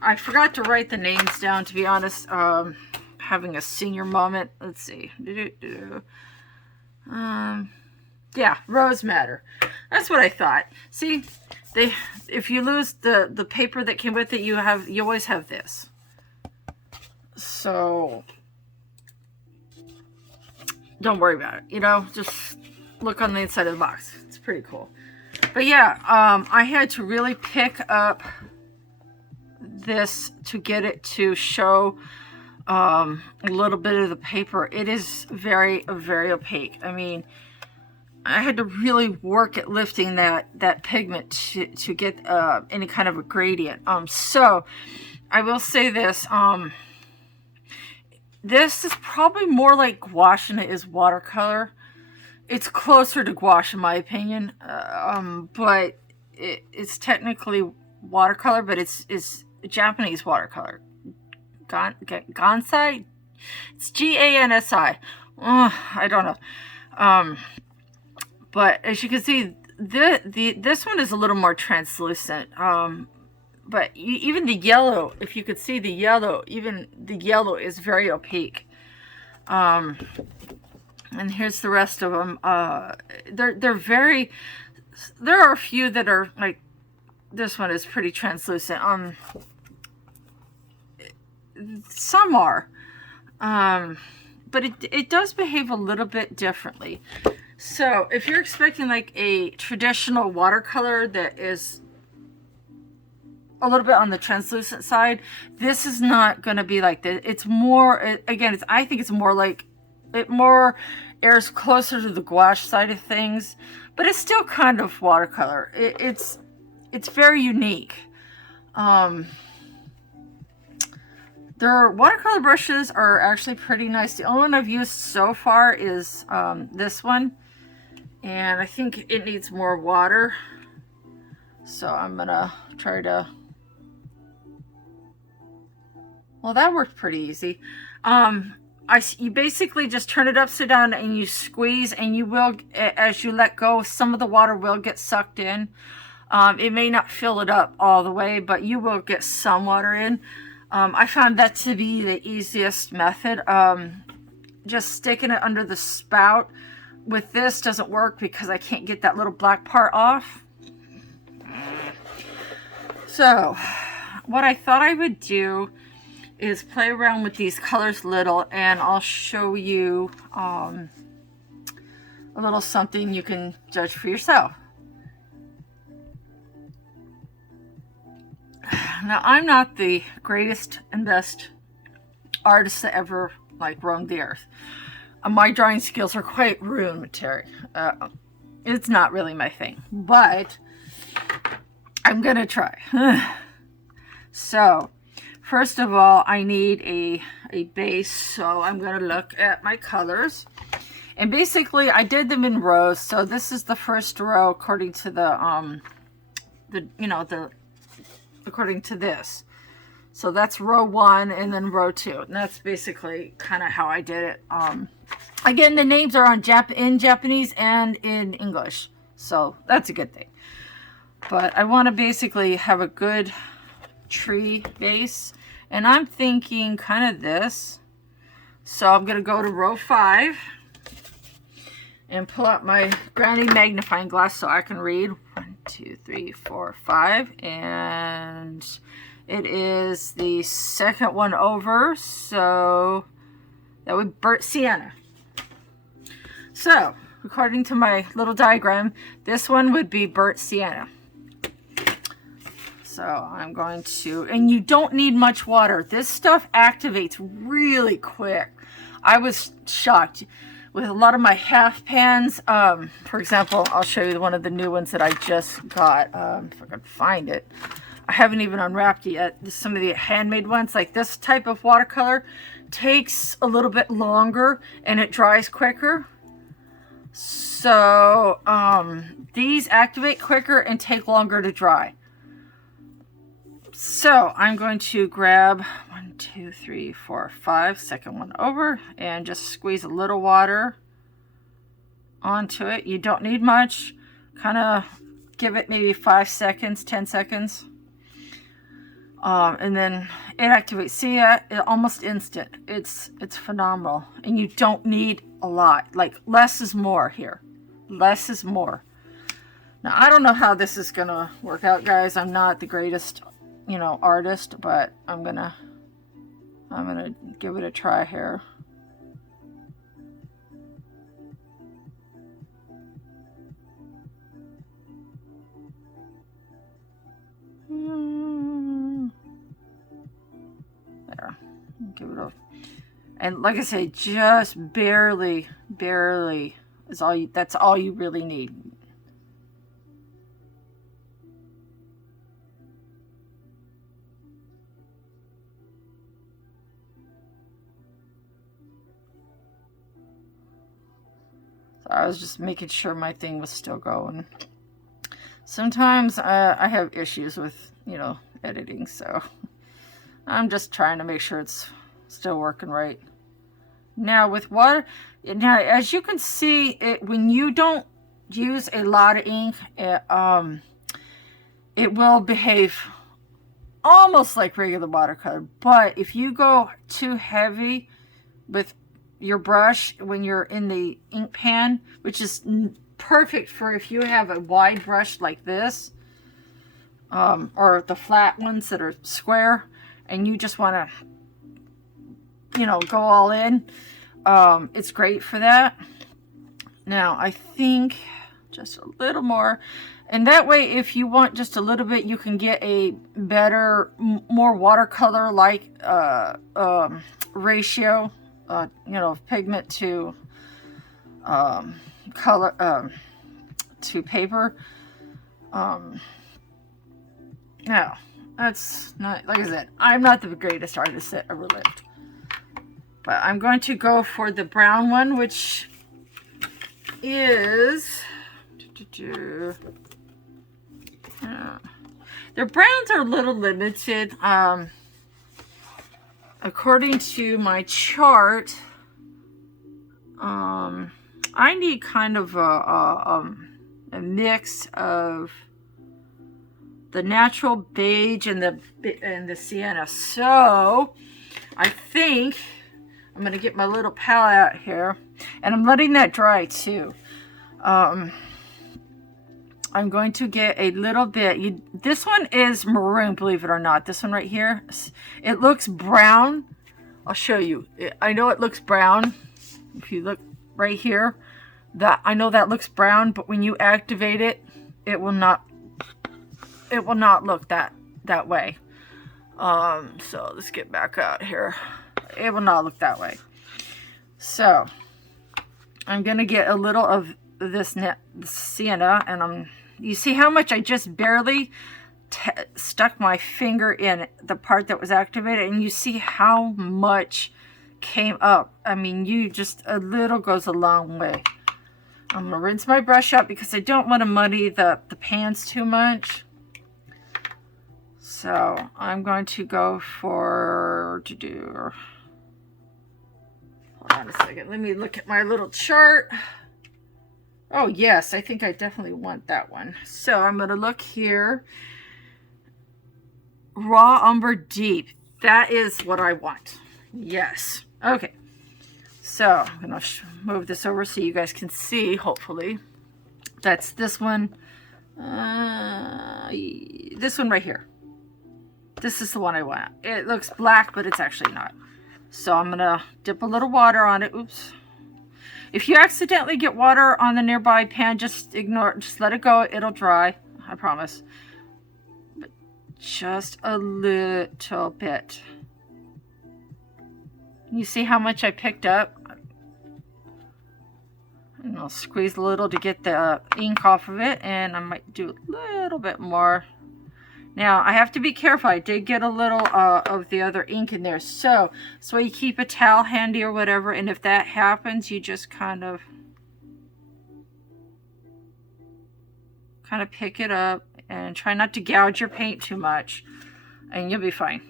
I forgot to write the names down, to be honest. Having a senior moment. Let's see. Yeah, rose madder. That's what I thought. See, if you lose the paper that came with it, you always have this. So don't worry about it. You know, just look on the inside of the box. It's pretty cool. But yeah, I had to really pick up this to get it to show a little bit of the paper. It is very, very opaque. I mean, I had to really work at lifting that pigment to get any kind of a gradient. So I will say this. This is probably more like gouache than it is watercolor. It's closer to gouache in my opinion, but it's technically watercolor, but it's Japanese watercolor. GANSAI? It's GANSI. I don't know. But as you can see, this one is a little more translucent. But even the yellow, if you could see the yellow, even the yellow is very opaque. And here's the rest of them. They're very. There are a few that are like. This one is pretty translucent. Some are, but it does behave a little bit differently. So if you're expecting like a traditional watercolor that is a little bit on the translucent side, this is not going to be like that. It's more, again, I think it's more like, it more airs closer to the gouache side of things, but it's still kind of watercolor. It's very unique. Their watercolor brushes are actually pretty nice. The only one I've used so far is this one, and I think it needs more water. So I'm gonna try to. Well, that worked pretty easy. You basically just turn it upside down and you squeeze, and you will, as you let go, some of the water will get sucked in. It may not fill it up all the way, but you will get some water in. I found that to be the easiest method. Just sticking it under the spout with this doesn't work because I can't get that little black part off. So what I thought I would do is play around with these colors a little, and I'll show you a little something you can judge for yourself. Now, I'm not the greatest and best artist that ever like roamed the earth. My drawing skills are quite rudimentary. It's not really my thing, but I'm gonna try. So first of all, I need a base, so I'm gonna look at my colors, and basically I did them in rows. So this is the first row according to according to this. So that's row 1 and then row 2, and that's basically kind of how I did it. Again, the names are in Japanese and in English, so that's a good thing. But I want to basically have a good tree base, and I'm thinking kind of this. So I'm going to go to row 5 and pull out my granny magnifying glass so I can read. 1, 2, 3, 4, 5, and it is the second one over, so that would be burnt sienna. So according to my little diagram, this one would be burnt sienna. So I'm going to, and you don't need much water. This stuff activates really quick. I was shocked with a lot of my half pans. For example, I'll show you one of the new ones that I just got. If I can find it. I haven't even unwrapped it yet. Some of the handmade ones, like this type of watercolor, takes a little bit longer and it dries quicker. So these activate quicker and take longer to dry. So I'm going to grab 1, 2, 3, 4, 5, second one over, and just squeeze a little water onto it. You don't need much. Kind of give it maybe 5 seconds, 10 seconds. And then it activates. See it almost instant. It's phenomenal. And you don't need a lot. Like less is more here. Less is more. Now I don't know how this is gonna work out, guys. I'm not the greatest, you know, artist, but I'm gonna give it a try here. There, give it a, and like I say, just barely is all you. That's all you really need. I was just making sure my thing was still going. Sometimes I have issues with, you know, editing, so I'm just trying to make sure it's still working right. Now with water, now as you can see, when you don't use a lot of ink, it will behave almost like regular watercolor. But if you go too heavy with your brush when you're in the ink pan, which is perfect for if you have a wide brush like this, or the flat ones that are square, and you just want to, you know, go all in, it's great for that. Now I think just a little more, and that way if you want just a little bit, you can get a better, more watercolor like ratio, you know, pigment to color, to paper. Now that's not, like I said, I'm not the greatest artist that ever lived, but I'm going to go for the brown one, which is their browns are a little limited. According to my chart, I need kind of a mix of the natural beige and the sienna. So I think I'm gonna get my little palette out here, and I'm letting that dry too. I'm going to get a little bit. This one is maroon, believe it or not. This one right here, it looks brown. I'll show you. I know it looks brown. If you look right here, that I know that looks brown, but when you activate it, it will not look that way. So let's get back out here. It will not look that way. So I'm gonna get a little of this sienna, and you see how much I just barely stuck my finger in the part that was activated, and you see how much came up. I mean, you just, a little goes a long way. I'm gonna rinse my brush out because I don't want to muddy the pans too much. So I'm going to go for hold on a second, let me look at my little chart. Oh yes, I think I definitely want that one. So I'm going to look here. Raw Umber Deep. That is what I want. Yes. Okay. So I'm going to move this over so you guys can see, hopefully. That's this one. This one right here. This is the one I want. It looks black, but it's actually not. So I'm going to dip a little water on it. Oops. If you accidentally get water on the nearby pan, just ignore it. Just let it go. It'll dry. I promise. But just a little bit. You see how much I picked up? And I'll squeeze a little to get the ink off of it, and I might do a little bit more. Now, I have to be careful. I did get a little of the other ink in there. So you keep a towel handy or whatever, and if that happens, you just kind of pick it up and try not to gouge your paint too much, and you'll be fine.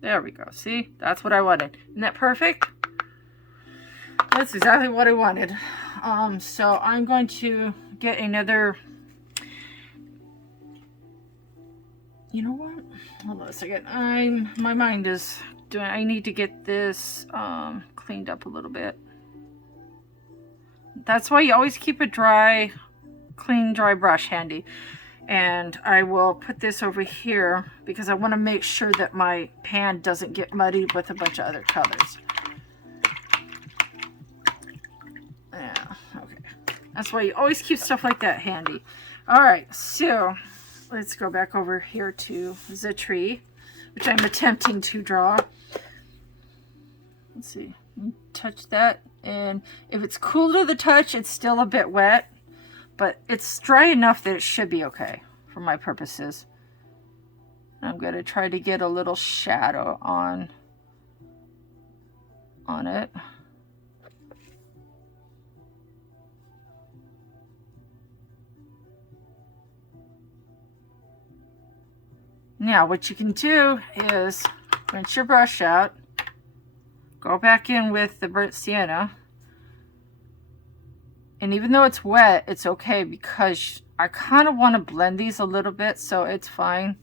There we go. See? That's what I wanted. Isn't that perfect? That's exactly what I wanted. So I'm going to get another... You know what? Hold on a second. My mind is doing... I need to get this cleaned up a little bit. That's why you always keep a clean, dry brush handy. And I will put this over here because I want to make sure that my pan doesn't get muddied with a bunch of other colors. Yeah, okay. That's why you always keep stuff like that handy. Alright, so let's go back over here to the tree, which I'm attempting to draw. Let's see. Touch that, and if it's cool to the touch, it's still a bit wet. But it's dry enough that it should be okay for my purposes. I'm going to try to get a little shadow on it. Now what you can do is rinse your brush out, go back in with the burnt sienna. And even though it's wet, it's okay because I kind of want to blend these a little bit, so it's fine.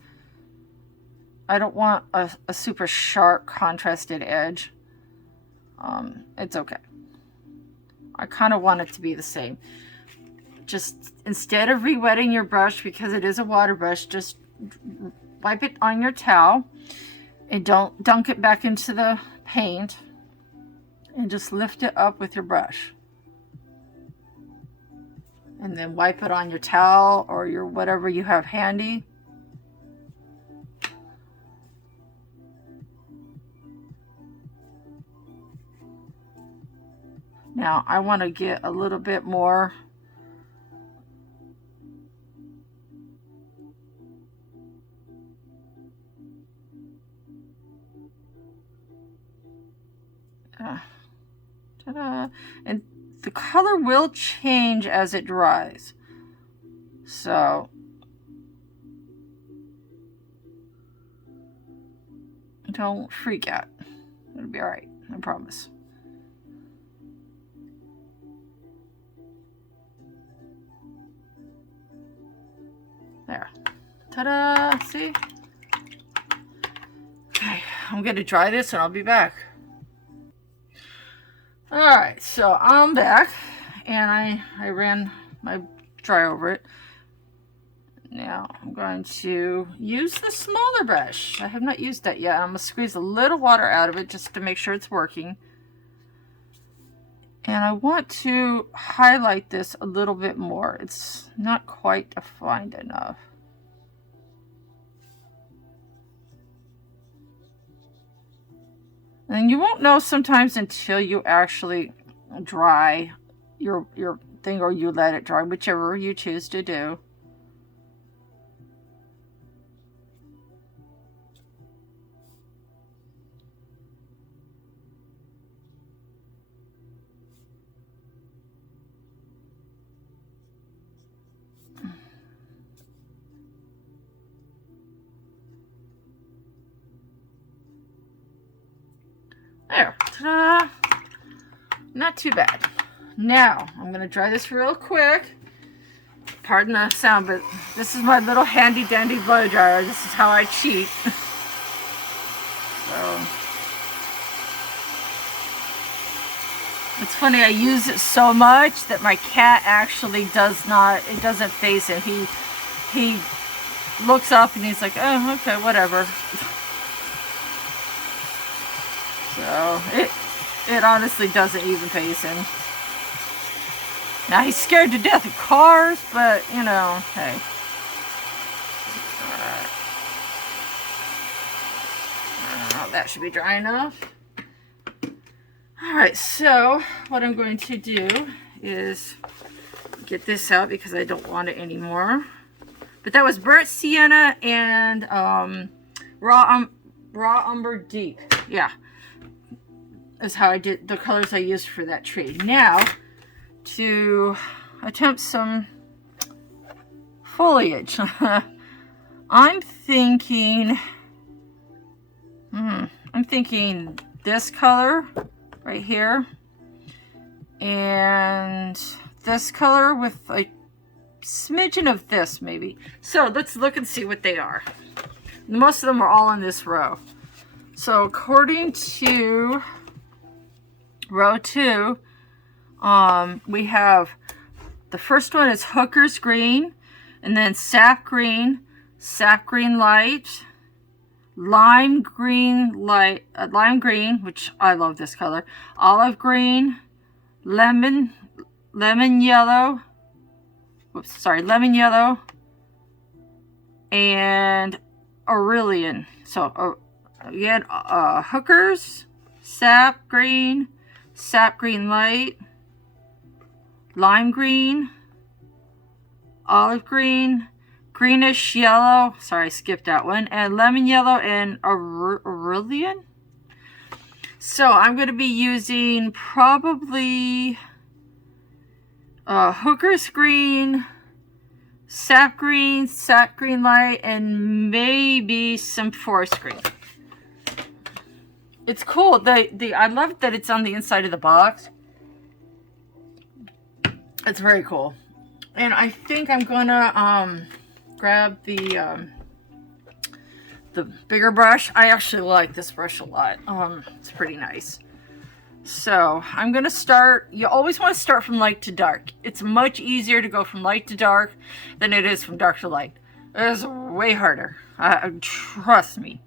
I don't want a super sharp contrasted edge. It's okay. I kind of want it to be the same. Just instead of re-wetting your brush, because it is a water brush, just wipe it on your towel and don't dunk it back into the paint, and just lift it up with your brush. And then wipe it on your towel or your whatever you have handy. Now I want to get a little bit more. Ta-da! And the color will change as it dries, so don't freak out. It'll be all right, I promise. There. Ta-da! See? Okay, I'm gonna dry this and I'll be back. Alright, so I'm back, and I ran my dry over it. Now I'm going to use the smaller brush. I have not used that yet. I'm going to squeeze a little water out of it just to make sure it's working. And I want to highlight this a little bit more. It's not quite defined enough. And you won't know sometimes until you actually dry your thing, or you let it dry, whichever you choose to do. There, ta-da! Not too bad. Now, I'm going to dry this real quick. Pardon the sound, but this is my little handy dandy blow dryer. This is how I cheat. So, it's funny, I use it so much that my cat actually it doesn't face him. He looks up and he's like, oh, okay, whatever. So, it honestly doesn't even faze him. Now, he's scared to death of cars, but, you know, hey. that should be dry enough. Alright, so what I'm going to do is get this out because I don't want it anymore. But that was burnt sienna and raw umber deep. Yeah, is how I did the colors I used for that tree. Now, to attempt some foliage, I'm thinking this color right here and this color with a smidgen of this maybe. So let's look and see what they are. Most of them are all in this row. So according to row 2, we have the first one is Hooker's Green, and then Sap Green Light, Lime Green Light, Lime Green, which I love this color, Olive Green, Lemon Yellow, Lemon Yellow, and Aurelian. So again, Hookers, Sap Green Light, Lime Green, Olive Green, Greenish Yellow, sorry I skipped that one, and Lemon Yellow and Aurelian. So I'm going to be using probably Hooker's Green, Sap Green Light, and maybe some Forest Green. It's cool. I love that it's on the inside of the box. It's very cool. And I think I'm gonna grab the bigger brush. I actually like this brush a lot. It's pretty nice. So I'm gonna start. You always want to start from light to dark. It's much easier to go from light to dark than it is from dark to light. It is way harder. Trust me.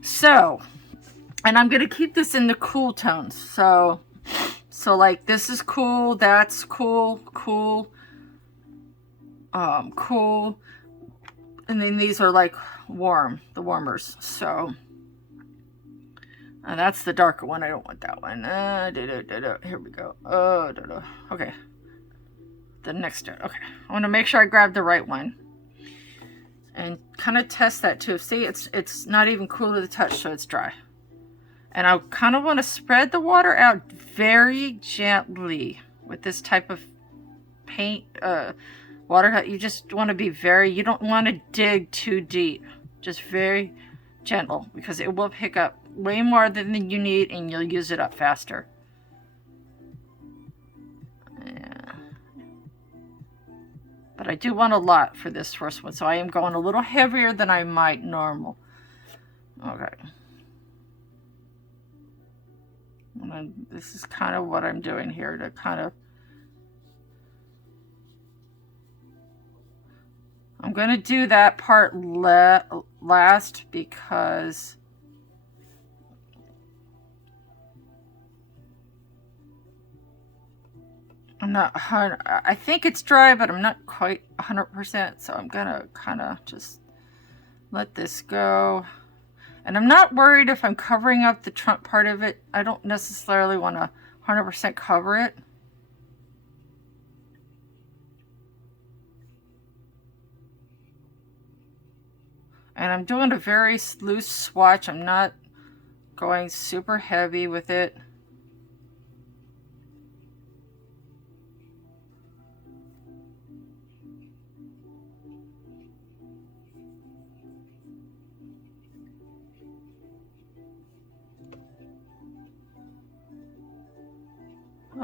So, and I'm gonna keep this in the cool tones. So like this is cool. That's cool. Cool. Cool. And then these are like warm, the warmers. So that's the darker one. I don't want that one. Here we go. Okay. The next one. Okay. I want to make sure I grab the right one. And kind of test that too. See, it's not even cool to the touch, so it's dry. And I kind of want to spread the water out very gently with this type of paint, water. You just want to be you don't want to dig too deep. Just very gentle, because it will pick up way more than you need and you'll use it up faster. Yeah. But I do want a lot for this first one, so I am going a little heavier than I might normal. Okay. And this is kind of what I'm doing here to kind of... I'm going to do that part last because I'm not... I think it's dry, but I'm not quite 100%, so I'm going to kind of just let this go. And I'm not worried if I'm covering up the trunk part of it. I don't necessarily want to 100% cover it. And I'm doing a very loose swatch. I'm not going super heavy with it.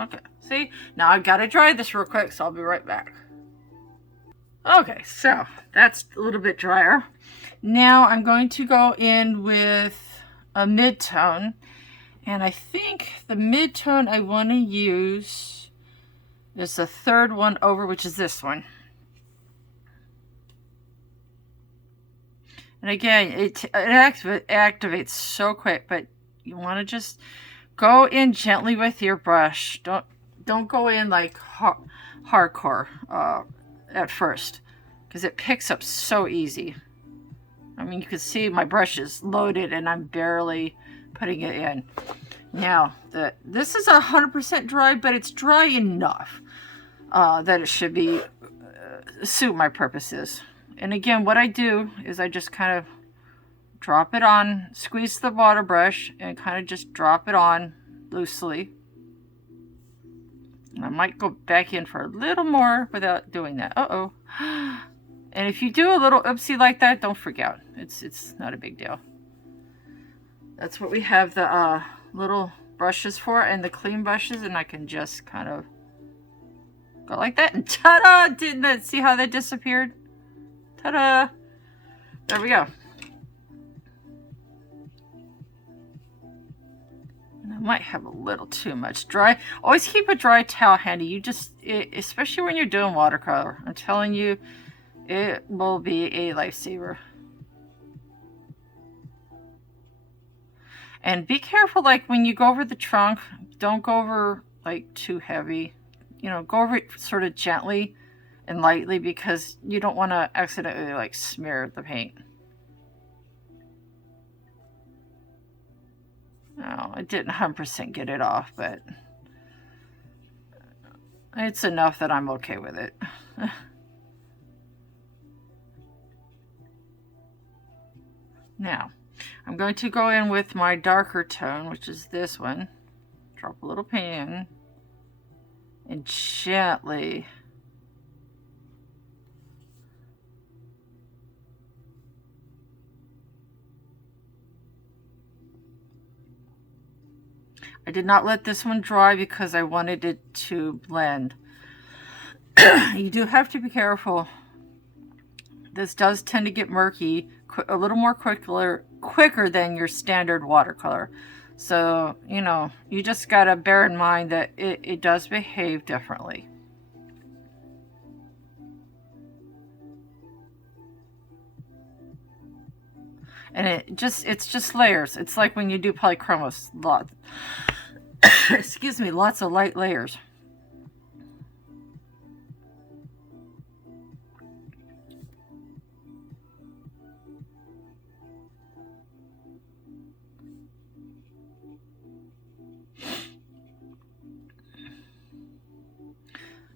Okay, see? Now I've got to dry this real quick, so I'll be right back. Okay, so that's a little bit drier. Now I'm going to go in with a mid-tone. And I think the mid-tone I want to use is the third one over, which is this one. And again, it activates so quick, but you want to just go in gently with your brush. Don't go in like hardcore at first, because it picks up so easy. I mean, you can see my brush is loaded and I'm barely putting it in. Now, this is 100% dry, but it's dry enough that it should be suit my purposes. And again, what I do is I just kind of drop it on, squeeze the water brush, and kind of just drop it on loosely. And I might go back in for a little more without doing that. Uh-oh. And if you do a little oopsie like that, don't freak out. It's not a big deal. That's what we have the little brushes for, and the clean brushes, and I can just kind of go like that, and ta-da! Didn't that see how that disappeared? Ta-da! There we go. And I might have a little too much dry. Always keep a dry towel handy. You just, especially when you're doing watercolor, I'm telling you, it will be a lifesaver. And be careful, like when you go over the trunk, don't go over like too heavy. You know, go over it sort of gently and lightly, because you don't want to accidentally like smear the paint. Oh, I didn't 100% get it off, but it's enough that I'm okay with it. Now, I'm going to go in with my darker tone, which is this one. Drop a little paint in and gently I did not let this one dry because I wanted it to blend. You do have to be careful. This does tend to get murky a little more quicker than your standard watercolor. So, you know, you just gotta bear in mind that it does behave differently. And it's just layers. It's like when you do polychromos, excuse me, lots of light layers.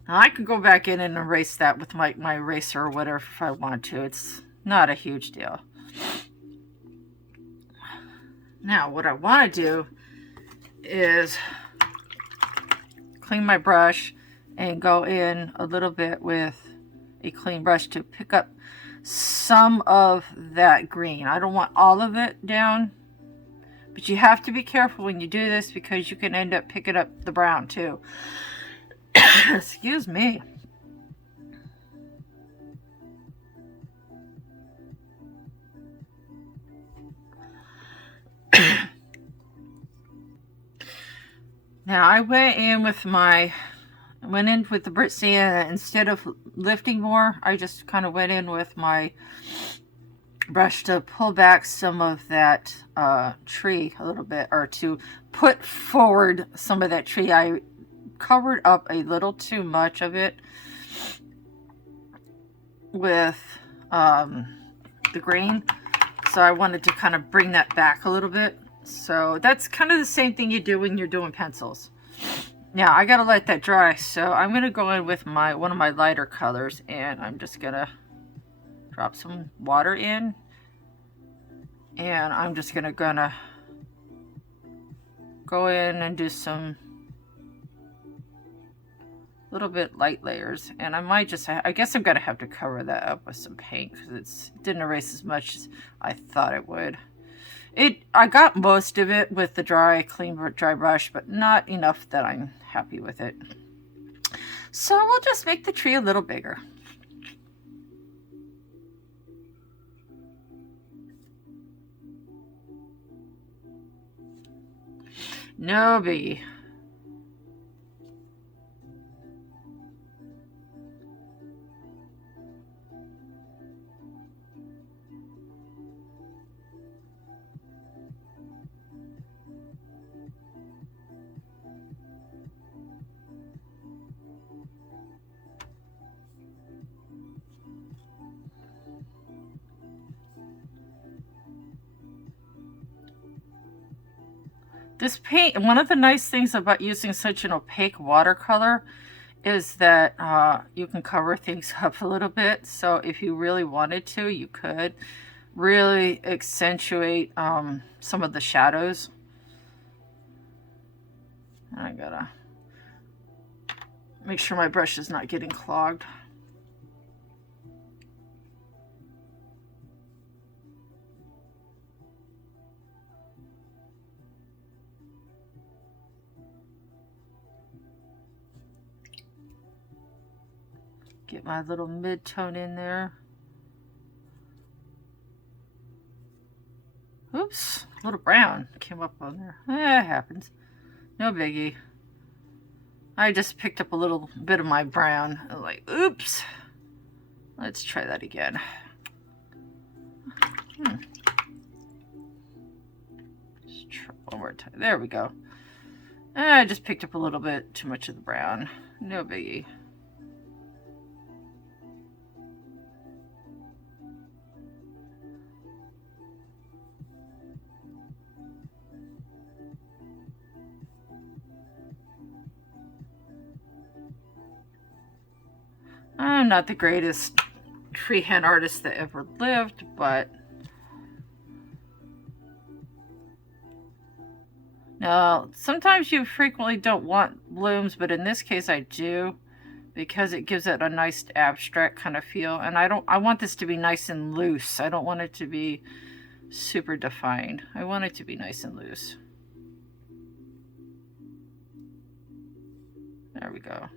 Now I could go back in and erase that with my eraser or whatever if I want to. It's not a huge deal. Now what I want to do is clean my brush and go in a little bit with a clean brush to pick up some of that green. I don't want all of it down, but you have to be careful when you do this because you can end up picking up the brown too. Excuse me. Now I went in with the Brit Sand. Instead of lifting more, I just kind of went in with my brush to pull back some of that tree a little bit, or to put forward some of that tree. I covered up a little too much of it with the green, so I wanted to kind of bring that back a little bit. So that's kind of the same thing you do when you're doing pencils. Now I gotta let that dry, so I'm gonna go in with one of my lighter colors, and I'm just gonna drop some water in, and I'm just gonna go in and do some little bit light layers. And I might just, I guess I'm gonna have to cover that up with some paint because it didn't erase as much as I thought it would. I got most of it with the dry brush, but not enough that I'm happy with it. So we'll just make the tree a little bigger. No biggie. This paint, one of the nice things about using such an opaque watercolor is that you can cover things up a little bit. So if you really wanted to, you could really accentuate some of the shadows. I gotta make sure my brush is not getting clogged. Get my little mid-tone in there. Oops, a little brown came up on there. It happens. No biggie. I just picked up a little bit of my brown. I'm like, oops. Let's try that again. Just try one more time. There we go. I just picked up a little bit too much of the brown. No biggie. I'm not the greatest freehand artist that ever lived, but now sometimes you frequently don't want blooms, but in this case I do, because it gives it a nice abstract kind of feel. And I want this to be nice and loose. I don't want it to be super defined. I want it to be nice and loose. There we go.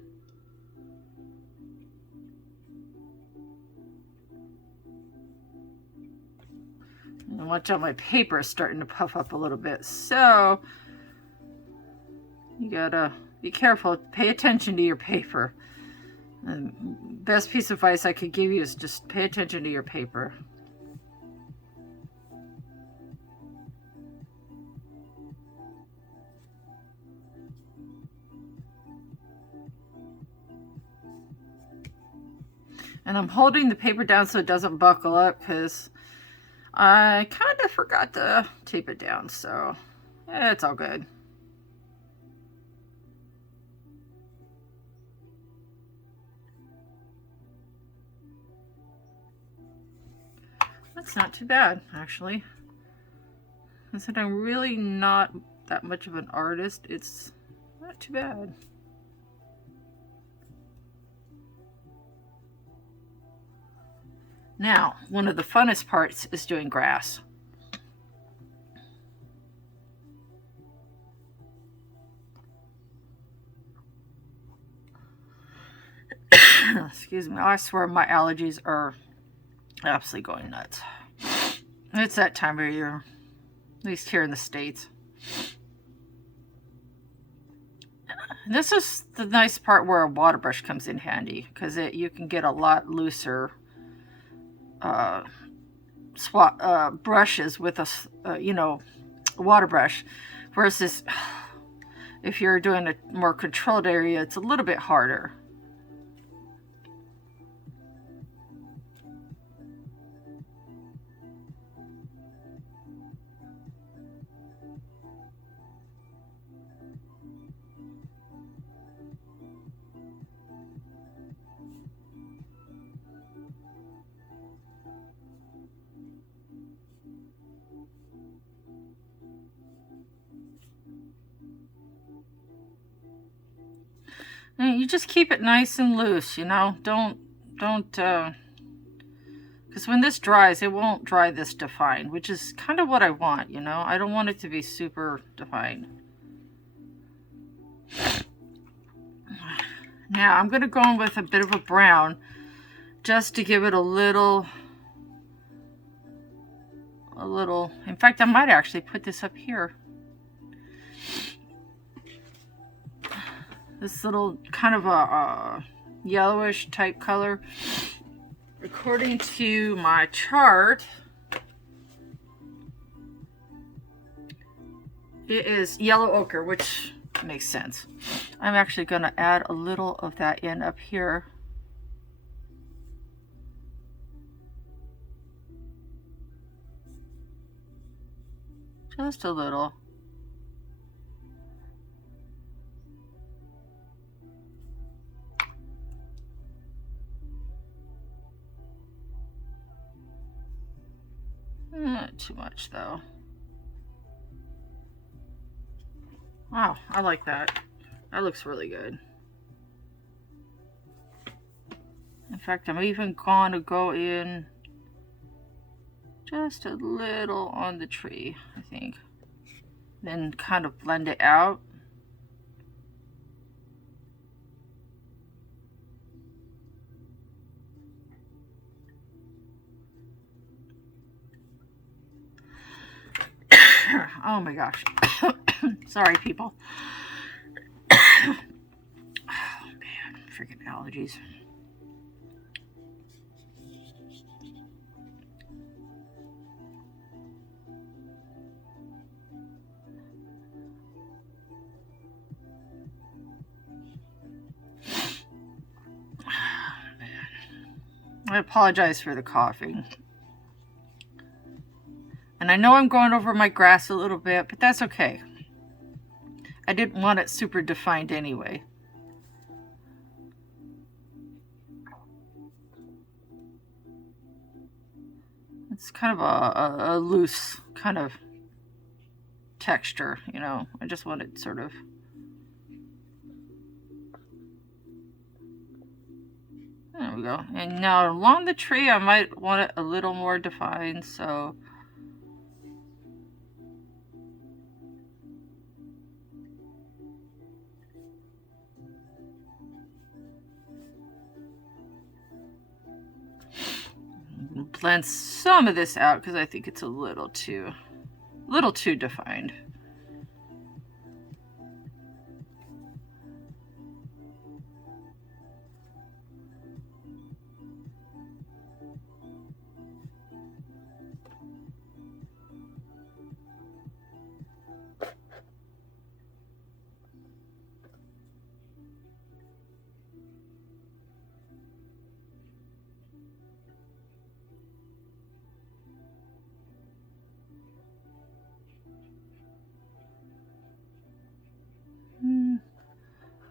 And watch out, my paper is starting to puff up a little bit. So you gotta be careful. Pay attention to your paper. The best piece of advice I could give you is just pay attention to your paper. And I'm holding the paper down so it doesn't buckle up, because I kind of forgot to tape it down, so it's all good. That's not too bad, actually. I said I'm really not that much of an artist. It's not too bad. Now, one of the funnest parts is doing grass. Excuse me, I swear my allergies are absolutely going nuts. It's that time of year, at least here in the States. And this is the nice part where a water brush comes in handy, because you can get a lot looser brushes with a water brush, versus if you're doing a more controlled area, it's a little bit harder. And you just keep it nice and loose, don't because when this dries, it won't dry this defined, which is kind of what I want, I don't want it to be super defined. Now I'm going to go in with a bit of a brown just to give it a little, in fact, I might actually put this up here. This little kind of a yellowish type color. According to my chart, it is yellow ochre, which makes sense. I'm actually going to add a little of that in up here. Just a little. too much though. Wow, I like that. That looks really good. In fact, I'm even going to go in just a little on the tree, I think. Then kind of blend it out. Oh my gosh. Sorry, people. Oh man, freaking allergies. I apologize for the coughing. And I know I'm going over my grass a little bit, but that's okay. I didn't want it super defined anyway. It's kind of a loose kind of texture, you know. I just want it sort of... There we go. And now along the tree, I might want it a little more defined, so... blend some of this out because I think it's a little too defined.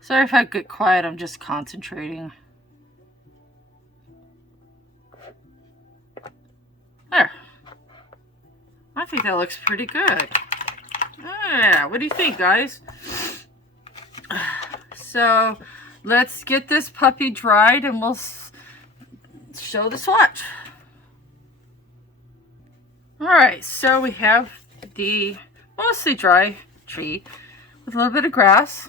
Sorry if I get quiet, I'm just concentrating. There. I think that looks pretty good. Yeah, what do you think, guys? So, let's get this puppy dried and we'll show the swatch. Alright, so we have the mostly dry tree with a little bit of grass.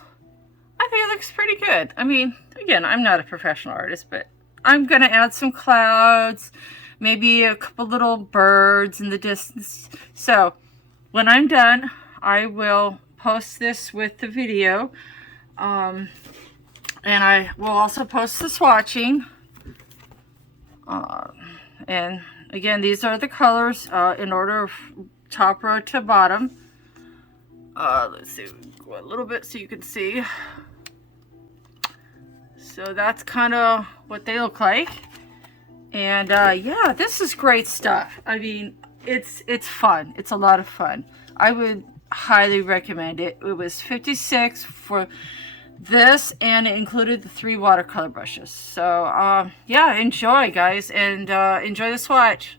I think it looks pretty good. I mean, again, I'm not a professional artist, but I'm going to add some clouds, maybe a couple little birds in the distance. So when I'm done, I will post this with the video. And I will also post the swatching. And again, these are the colors in order of top row to bottom. Let's see, go a little bit so you can see. So that's kind of what they look like. And yeah, this is great stuff. I mean, it's fun. It's a lot of fun. I would highly recommend it. It was $56 for this, and it included the 3 watercolor brushes. So yeah, enjoy, guys, and enjoy the swatch.